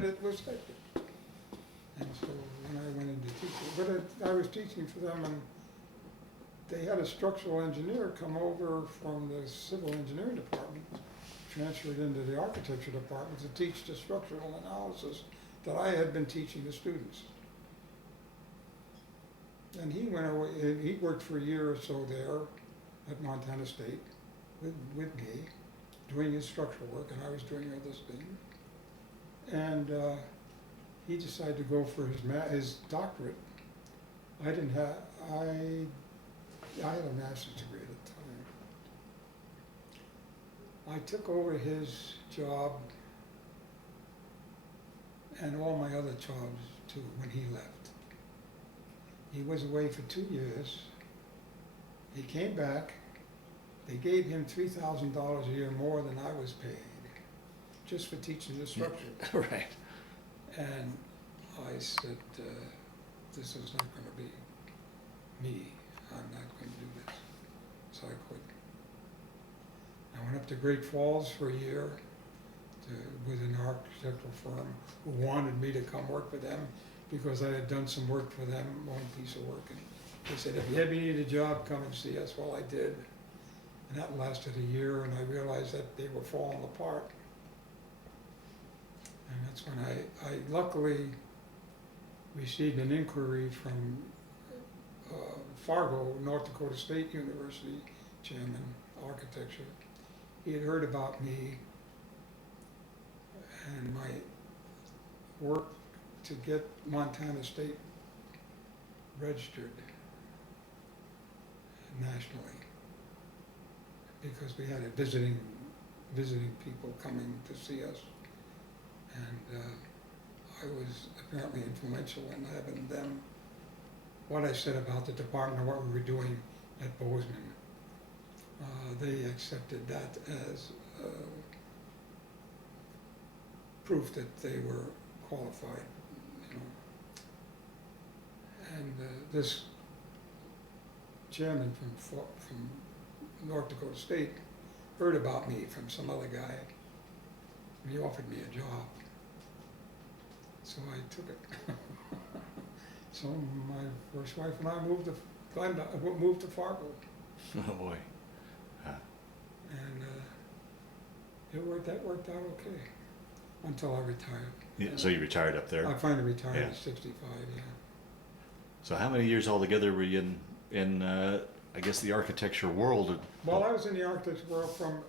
it was hectic. And so when I went into teaching, I was teaching for them, and they had a structural engineer come over from the civil engineering department, transferred into the architecture department to teach the structural analysis that I had been teaching the students. And he went away, he worked for a year or so there at Montana State with me, doing his structural work, and I was doing other things. And he decided to go for his doctorate. I had a master's degree at the time. I took over his job and all my other jobs too when he left. He was away for 2 years. He came back. They gave him $3,000 a year more than I was paid, just for teaching the structure. Right. And I said, this is not going to be me. I'm not going to do this. So I quit. I went up to Great Falls for a year with an architectural firm who wanted me to come work for them because I had done some work for them, one piece of work. And they said, if you ever need a job, come and see us. Well, I did. And that lasted a year, and I realized that they were falling apart. And that's when I luckily received an inquiry from Fargo, North Dakota State University chairman, architecture. He had heard about me and my work to get Montana State registered nationally, because we had visiting people coming to see us. And I was apparently influential in having them, what I said about the department and what we were doing at Bozeman. They accepted that as proof that they were qualified, you know. And this chairman from North Dakota State heard about me from some other guy, and he offered me a job. So I took it. So my first wife and I moved to Fargo, Oh boy. and that worked out okay until I retired. Yeah, so you retired up there. I finally retired Yeah. at 65. Yeah. So how many years altogether were you in I guess the architecture world? Well, I was in the architecture world from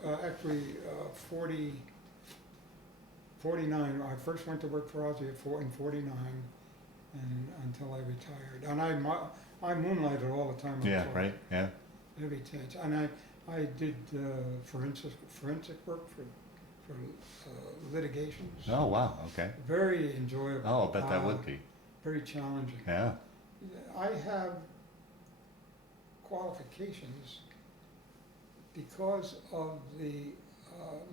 49. I first went to work for Ozzy in 49, and until I retired. And I moonlighted all the time. Yeah, right. Yeah. Every chance. And I did forensic work for litigations. Oh wow. Okay. Very enjoyable. Oh, I bet that would be. Very challenging. Yeah. I have qualifications because of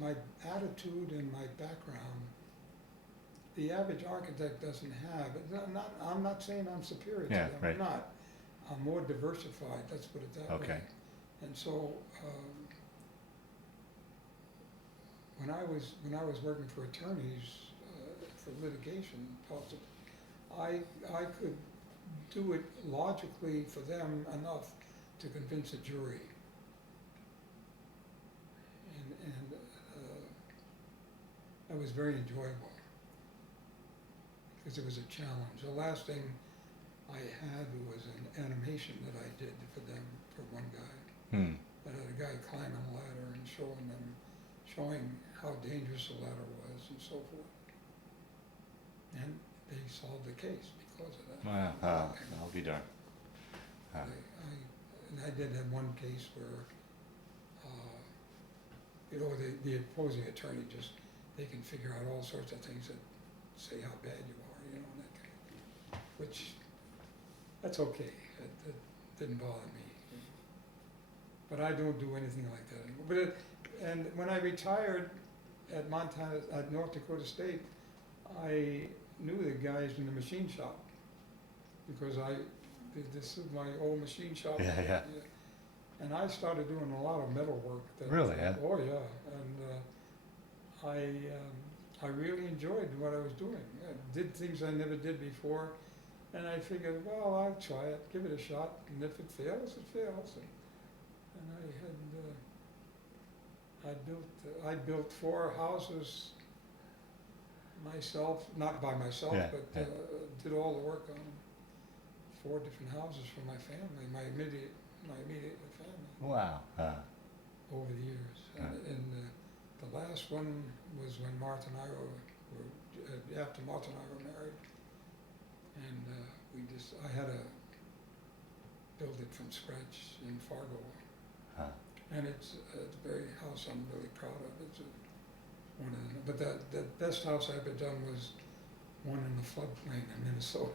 my attitude and my background. The average architect doesn't have. I'm not saying I'm superior Yeah, to them. right. I'm not. I'm more diversified. Let's put it that way. Okay. And so when I was working for attorneys for litigation, possibly, I could do it logically for them enough to convince a jury. And that was very enjoyable because it was a challenge. The last thing I had was an animation that I did for them, for one guy. That had a guy climbing a ladder and showing how dangerous the ladder was and so forth. And they solved the case because of that. Wow. I'll be darned. And I did have one case where, the opposing attorney just they can figure out all sorts of things that say how bad you are, you know, and that kind of thing. Which, that's okay, it didn't bother me. But I don't do anything like that anymore. And when I retired at North Dakota State, I knew the guys in the machine shop, because this is my old machine shop. Yeah. And I started doing a lot of metal work. Really, yeah? Oh, yeah, and I really enjoyed what I was doing. I did things I never did before, and I figured, well, I'll try it, give it a shot, and if it fails, it fails. And I built 4 houses myself, not by myself, Yeah, but yeah. did all the work on 4 different houses for my family, my immediate family, Wow. over the years. And the last one was when Martha and I were after Martha and I were married, and I had to build it from scratch in Fargo. And it's a very house I'm really proud of. It's but the best house I ever done was one in the floodplain in Minnesota.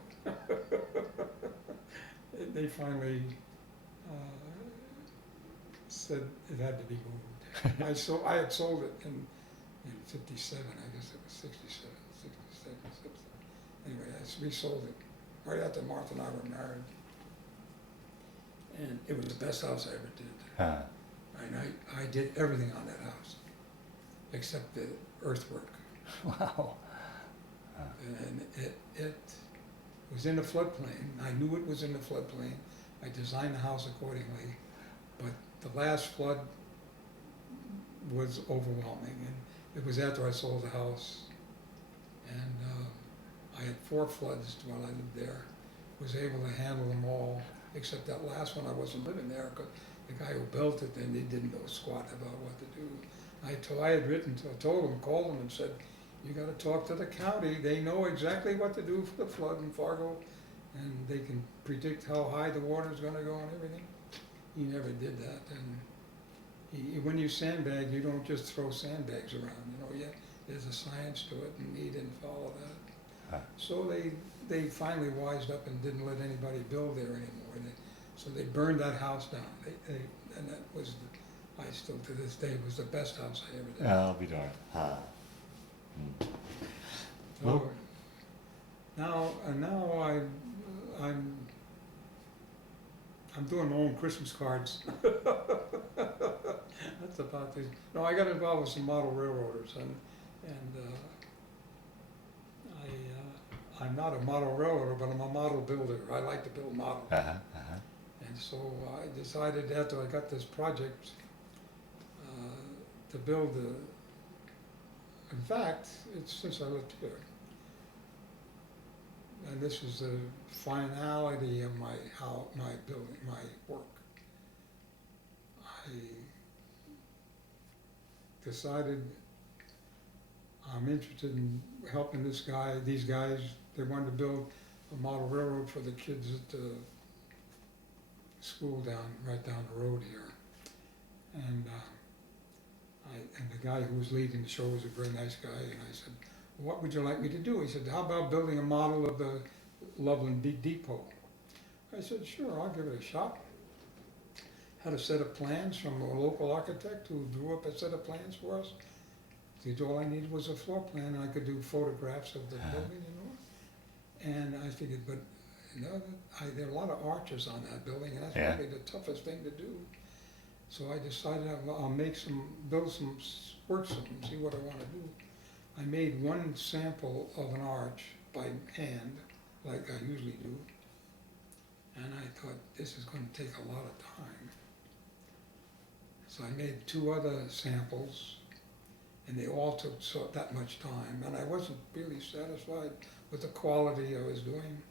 They finally said it had to be moved. I had sold it in '57, I guess it was 67. Anyway, we sold it right after Martha and I were married. And it was the best house I ever did. And I did everything on that house, except the earthwork. Wow. And it was in the floodplain. I knew it was in the floodplain. I designed the house accordingly. But the last flood was overwhelming. And it was after I sold the house. And I had 4 floods while I lived there. Was able to handle them all, except that last one I wasn't living there, because the guy who built it, then he didn't know squat about what to do. I told him, called him and said, you gotta talk to the county, they know exactly what to do for the flood in Fargo, and they can predict how high the water's gonna go and everything. He never did that, and when you sandbag, you don't just throw sandbags around, you know, there's a science to it, and he didn't follow that. So they finally wised up and didn't let anybody build there anymore. So they burned that house down. And that was, I still to this day, was the best house I ever did. I'll be darned. So now I'm doing my own Christmas cards. That's about the. No, I got involved with some model railroaders, and I'm not a model railroader, but I'm a model builder. I like to build models. And so I decided after I got this project to build in fact, it's since I lived here. And this is the finality of my building, my work. I decided I'm interested in helping these guys. They wanted to build a model railroad for the kids at the school right down the road here. And the guy who was leading the show was a very nice guy, and I said, what would you like me to do? He said, how about building a model of the Loveland depot? I said, sure, I'll give it a shot. Had a set of plans from a local architect who drew up a set of plans for us. He said, all I needed was a floor plan, and I could do photographs of the building, you know. And I figured, but you know, there are a lot of arches on that building, and that's probably the toughest thing to do. So I decided I'll build some, work some, see what I want to do. I made one sample of an arch by hand, like I usually do, and I thought, this is going to take a lot of time. So I made 2 other samples, and they all took that much time, and I wasn't really satisfied with the quality I was doing.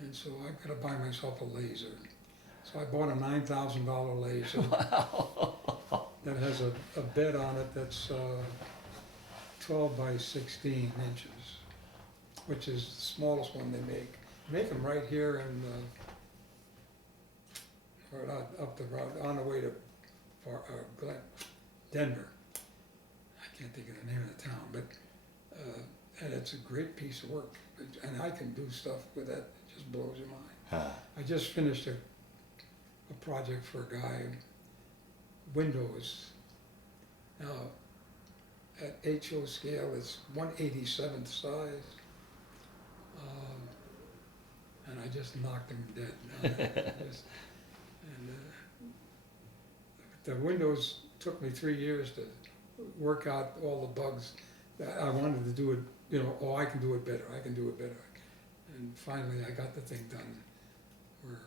And so I got to buy myself a laser. So I bought a $9,000 laser. Wow. That has a bed on it that's 12 by 16 inches, which is the smallest one they make. They make them right here in up the road on the way to Denver. I can't think of the name of the town, but, and it's a great piece of work. And I can do stuff with that, it just blows your mind. I just finished a project for a guy, windows. Now, at HO scale, it's 1/87th size. And I just knocked him dead. The windows took me 3 years to work out all the bugs. That I wanted to do it, you know, oh, I can do it better, I can do it better. And finally, I got the thing done where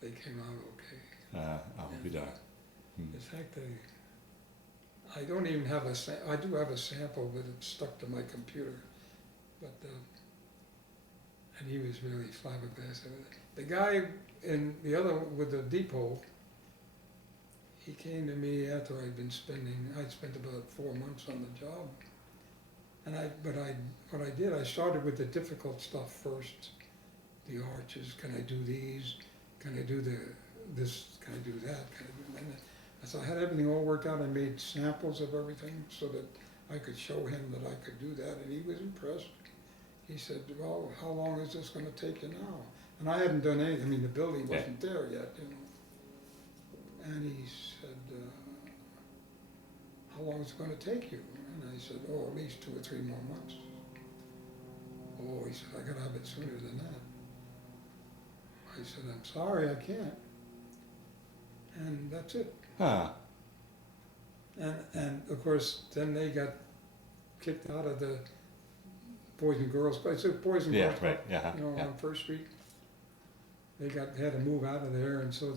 they came out okay. I'll be done. In fact, I don't even have I do have a sample, but it's stuck to my computer. But, and he was really flabbergasted with it. The guy in the other, with the depot, he came to me after I'd spent about 4 months on the job. And what I did, I started with the difficult stuff first. The arches, can I do these? Can I do this? Can I do that? Can I do that? So I had everything all worked out. I made samples of everything so that I could show him that I could do that, and he was impressed. He said, well, how long is this gonna take you now? And I hadn't done anything, I mean, the building wasn't there yet, you know. And he said, how long is it gonna take you? And I said, oh, at least 2 or 3 more months. Oh, he said, I gotta have it sooner than that. I said, I'm sorry, I can't. And that's it. And of course, then they got kicked out of the Boys and Girls Club. It's a Boys and Girls Club, you know, on First Street. They had to move out of there, and so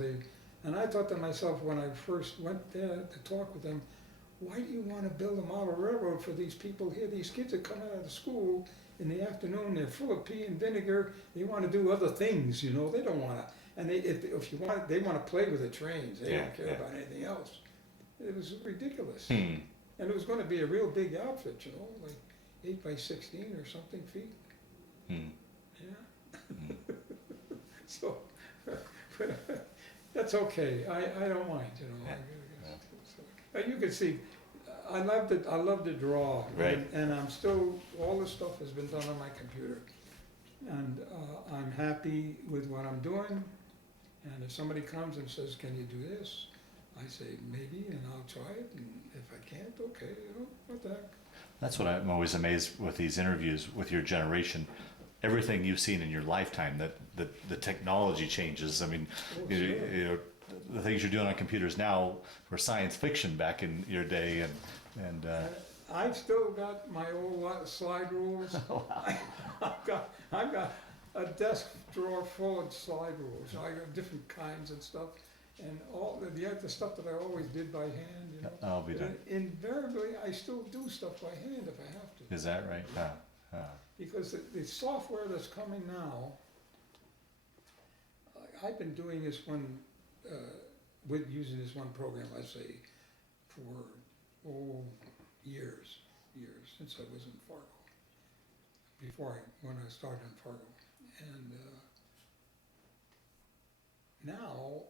and I thought to myself when I first went there to talk with them, why do you want to build a model railroad for these people here? These kids that come out of school in the afternoon, they're full of pea and vinegar, they want to do other things, you know, they don't want to, and if you want, they want to play with the trains, they don't care about anything else. It was ridiculous. And it was going to be a real big outfit, you know, like 8 by 16 or something feet. So, that's okay. I don't mind, you know. You can see, I love to draw, and I'm still, all this stuff has been done on my computer, and I'm happy with what I'm doing. And if somebody comes and says, "Can you do this?" I say maybe, and I'll try it. And if I can't, okay, you know, what the heck. That's what I'm always amazed with these interviews with your generation. Everything you've seen in your lifetime, that the technology changes. I mean, you know, the things you're doing on computers now were science fiction back in your day, and I've still got my old slide rules. I've got a desk drawer full of slide rules. I got different kinds and stuff, and all the stuff that I always did by hand. You know, I'll be done. Invariably, I still do stuff by hand if I have to. Is that right? Because the software that's coming now, I've been doing this one, using this one program, I say, for years, since I was in Fargo, when I started in Fargo. And now,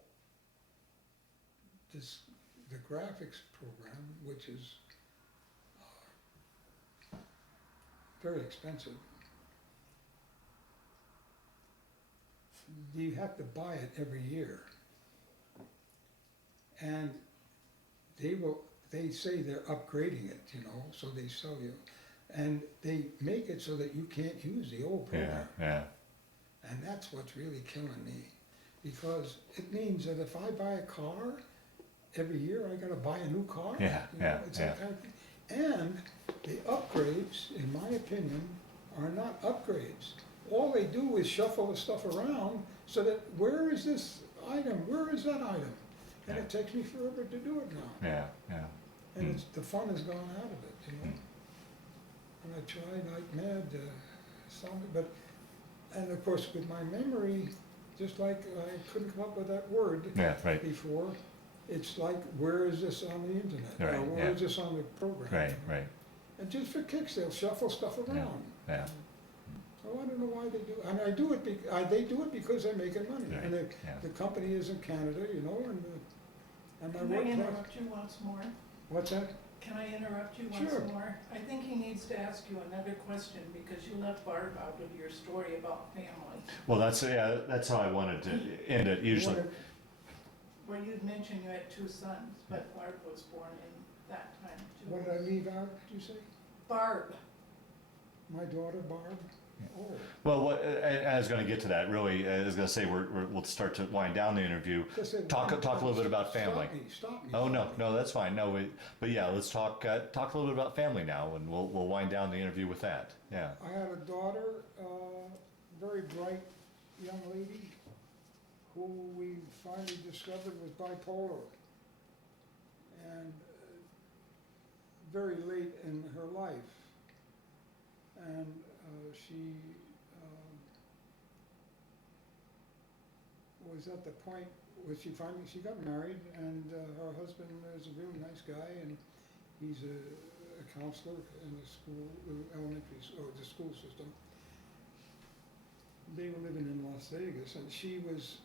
the graphics program, which is very expensive, you have to buy it every year. And they say they're upgrading it, you know, so they sell you. And they make it so that you can't use the old program. And that's what's really killing me. Because it means that if I buy a car, every year I gotta buy a new car. It's that kind of thing. And the upgrades, in my opinion, are not upgrades. All they do is shuffle the stuff around so that where is this item? Where is that item? And it takes me forever to do it now. And the fun has gone out of it, you know. And I tried like mad to solve it, and of course with my memory, just like I couldn't come up with that word before, it's like, where is this on the internet? Or where is this on the program? And just for kicks, they'll shuffle stuff around. So I don't know why they do it. And they do it because they're making money. And the company is in Canada, you know, and my Can I work. interrupt you once more? What's that? Can I interrupt you once Sure. more? I think he needs to ask you another question because you left Barb out of your story about family. Well, that's how I wanted to end it. Usually, Where you'd mentioned you had 2 sons, but Barb was born in that time too. What did I leave out, did you say? Barb, My daughter Barb? Oh, well, I was going to get to that. Really, I was going to say we'll start to wind down the interview. just say- Talk a little bit about family. Stop me. Oh no, that's fine. No, but yeah, let's talk a little bit about family now, and we'll wind down the interview with that. Yeah. I had a daughter, very bright young lady, who we finally discovered was bipolar. And very late in her life. And she was at the point where she got married, and her husband is a really nice guy, and he's a counselor in the school, the school system. They were living in Las Vegas, and she was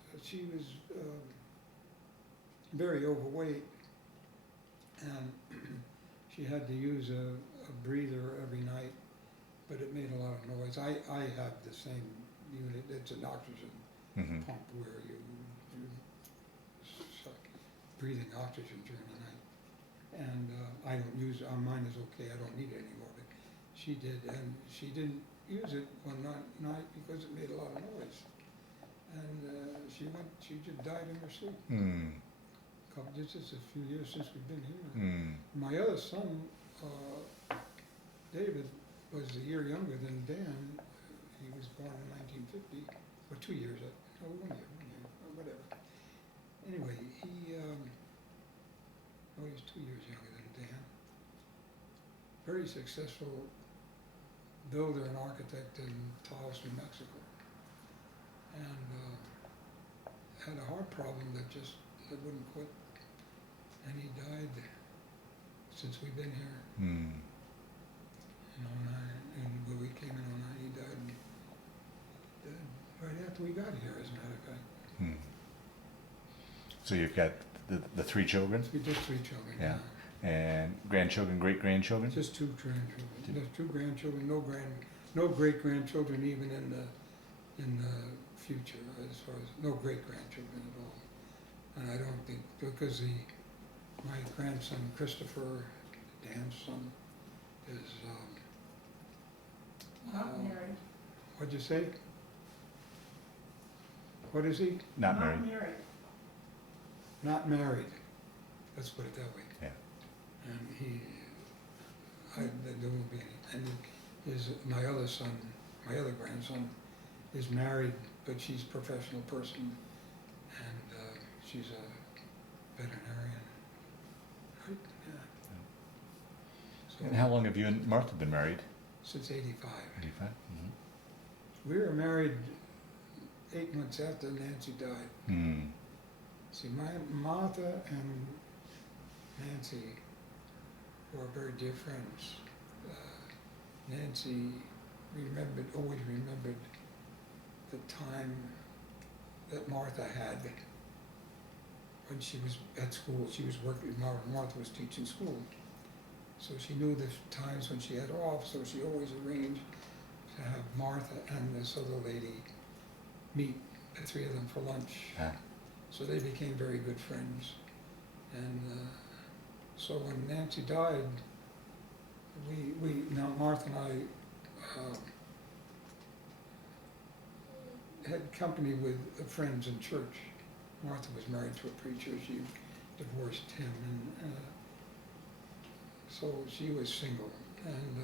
very overweight, and she had to use a breather every night, but it made a lot of noise. I have the same unit. It's an oxygen Mm-hmm. pump where you suck breathing oxygen during the night. And I don't use, mine is okay, I don't need it anymore, but she did, and she didn't use it one night because it made a lot of noise. And she just died in her sleep. This is a few years since we've been here. My other son, David, was a year younger than Dan. He was born in 1950, or 2 years, no, 1 year, or whatever. Anyway, he was 2 years younger than Dan. Very successful builder and architect in Taos, New Mexico. And had a heart problem that wouldn't quit. And he died since we've been here. In 09, and when we came in 09, he died right after we got here, as a matter of fact. So you've got the 3 children, We just 3 children. Yeah. and grandchildren, great grandchildren. Just 2 grandchildren. There's 2 grandchildren, no great grandchildren even in the future, as far as no great grandchildren at all. And I don't think, because my grandson Christopher, Dan's son, is not married. what'd you say? What is he? Not married. Not married. Let's put it that way. Yeah. And there won't be any. And my other son, my other grandson, is married, but she's a professional person, and she's a veterinarian. Right? Yeah. So, And how long have you and Martha been married? since '85. 85. We were married 8 months after Nancy died. See, Martha and Nancy were very dear friends. Nancy always remembered the time that Martha had when she was at school. She was working, Martha was teaching school. So she knew the times when she had off, so she always arranged to have Martha and this other lady meet, the 3 of them, for lunch. Ah. So they became very good friends. And so when Nancy died, now Martha and I had company with friends in church. Martha was married to a preacher. She divorced him, and so she was single. And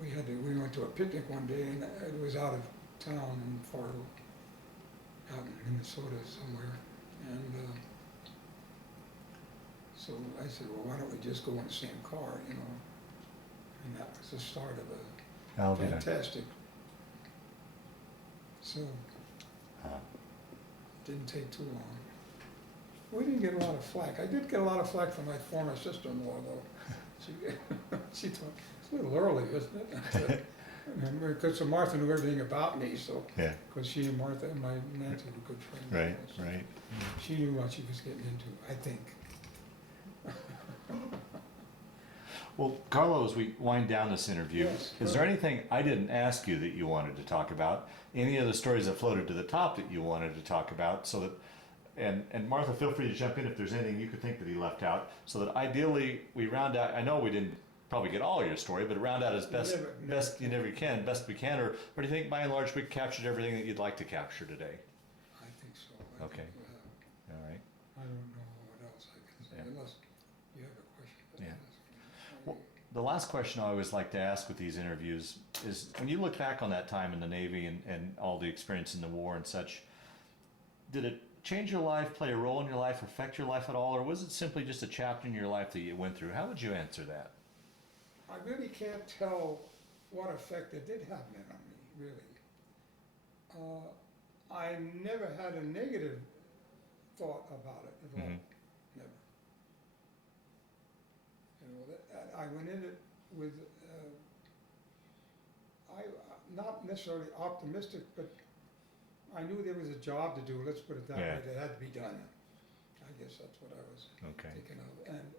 we went to a picnic one day, and it was out of town in Fargo, out in Minnesota somewhere. And so I said, well, why don't we just go in the same car, you know? And that was the start of I'll a be there. fantastic. So didn't take too long. We didn't get a lot of flack. I did get a lot of flack from my former sister-in-law, though. She thought, it's a little early, isn't it? Because Martha knew everything about me, so, Yeah. because she and Martha and my Nancy were good friends. Right. So Right. she knew what she was getting into, I think. Well, Carlo, as we wind down this interview, Yes, is there anything I didn't ask you that you wanted to talk about? Any of the stories that floated to the top that you wanted to talk about, so that, and Martha, feel free to jump in if there's anything you could think that he left out, so that ideally we round out. I know we didn't probably get all your story, but round out as best best we can. Or do you think by and large we captured everything that you'd like to capture today? I think so. I Okay. think we have. All right. I don't know what else I can say, Yeah. unless you have a question. Yeah. Ask. Well, the last question I always like to ask with these interviews is, when you look back on that time in the Navy and all the experience in the war and such, did it change your life, play a role in your life, affect your life at all, or was it simply just a chapter in your life that you went through? How would you answer that? I really can't tell what effect it did have on me, really. I never had a negative thought about it at all, Mhm. never. You know, I went in it with, not necessarily optimistic, but I knew there was a job to do, let's put it that Yeah. way, that had to be done. I guess that's what I was Okay. thinking of, and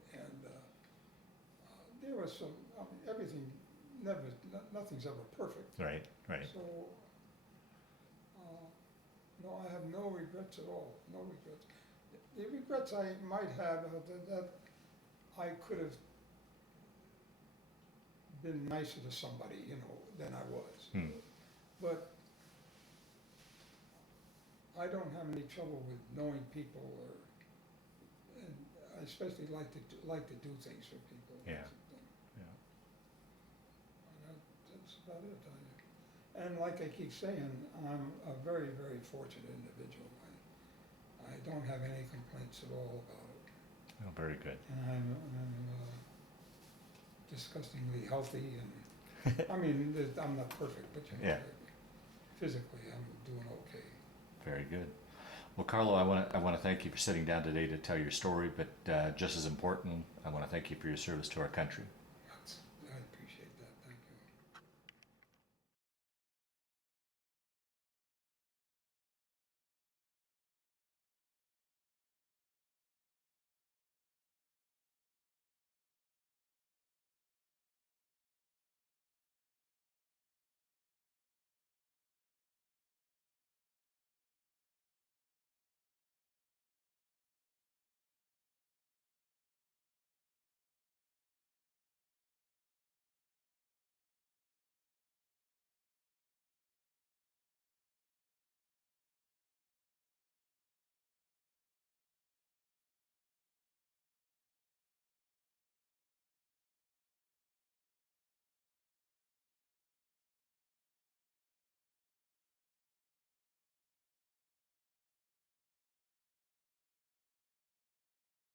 there was some, everything, nothing's ever perfect. Right. Right. So, no, I have no regrets at all, no regrets. The regrets I might have are that I could have been nicer to somebody, you know, than I was. Hmm. But I don't have any trouble with knowing people, and I especially like to do things for people. Yeah. Yeah. That's about it. And like I keep saying, I'm a very, very fortunate individual. I don't have any complaints at all about it. Oh, very good. And I'm disgustingly healthy, and I mean, I'm not perfect, but you know, Yeah. physically I'm doing okay. Very good. Well, Carlo, I want to thank you for sitting down today to tell your story, but just as important, I want to thank you for your service to our country.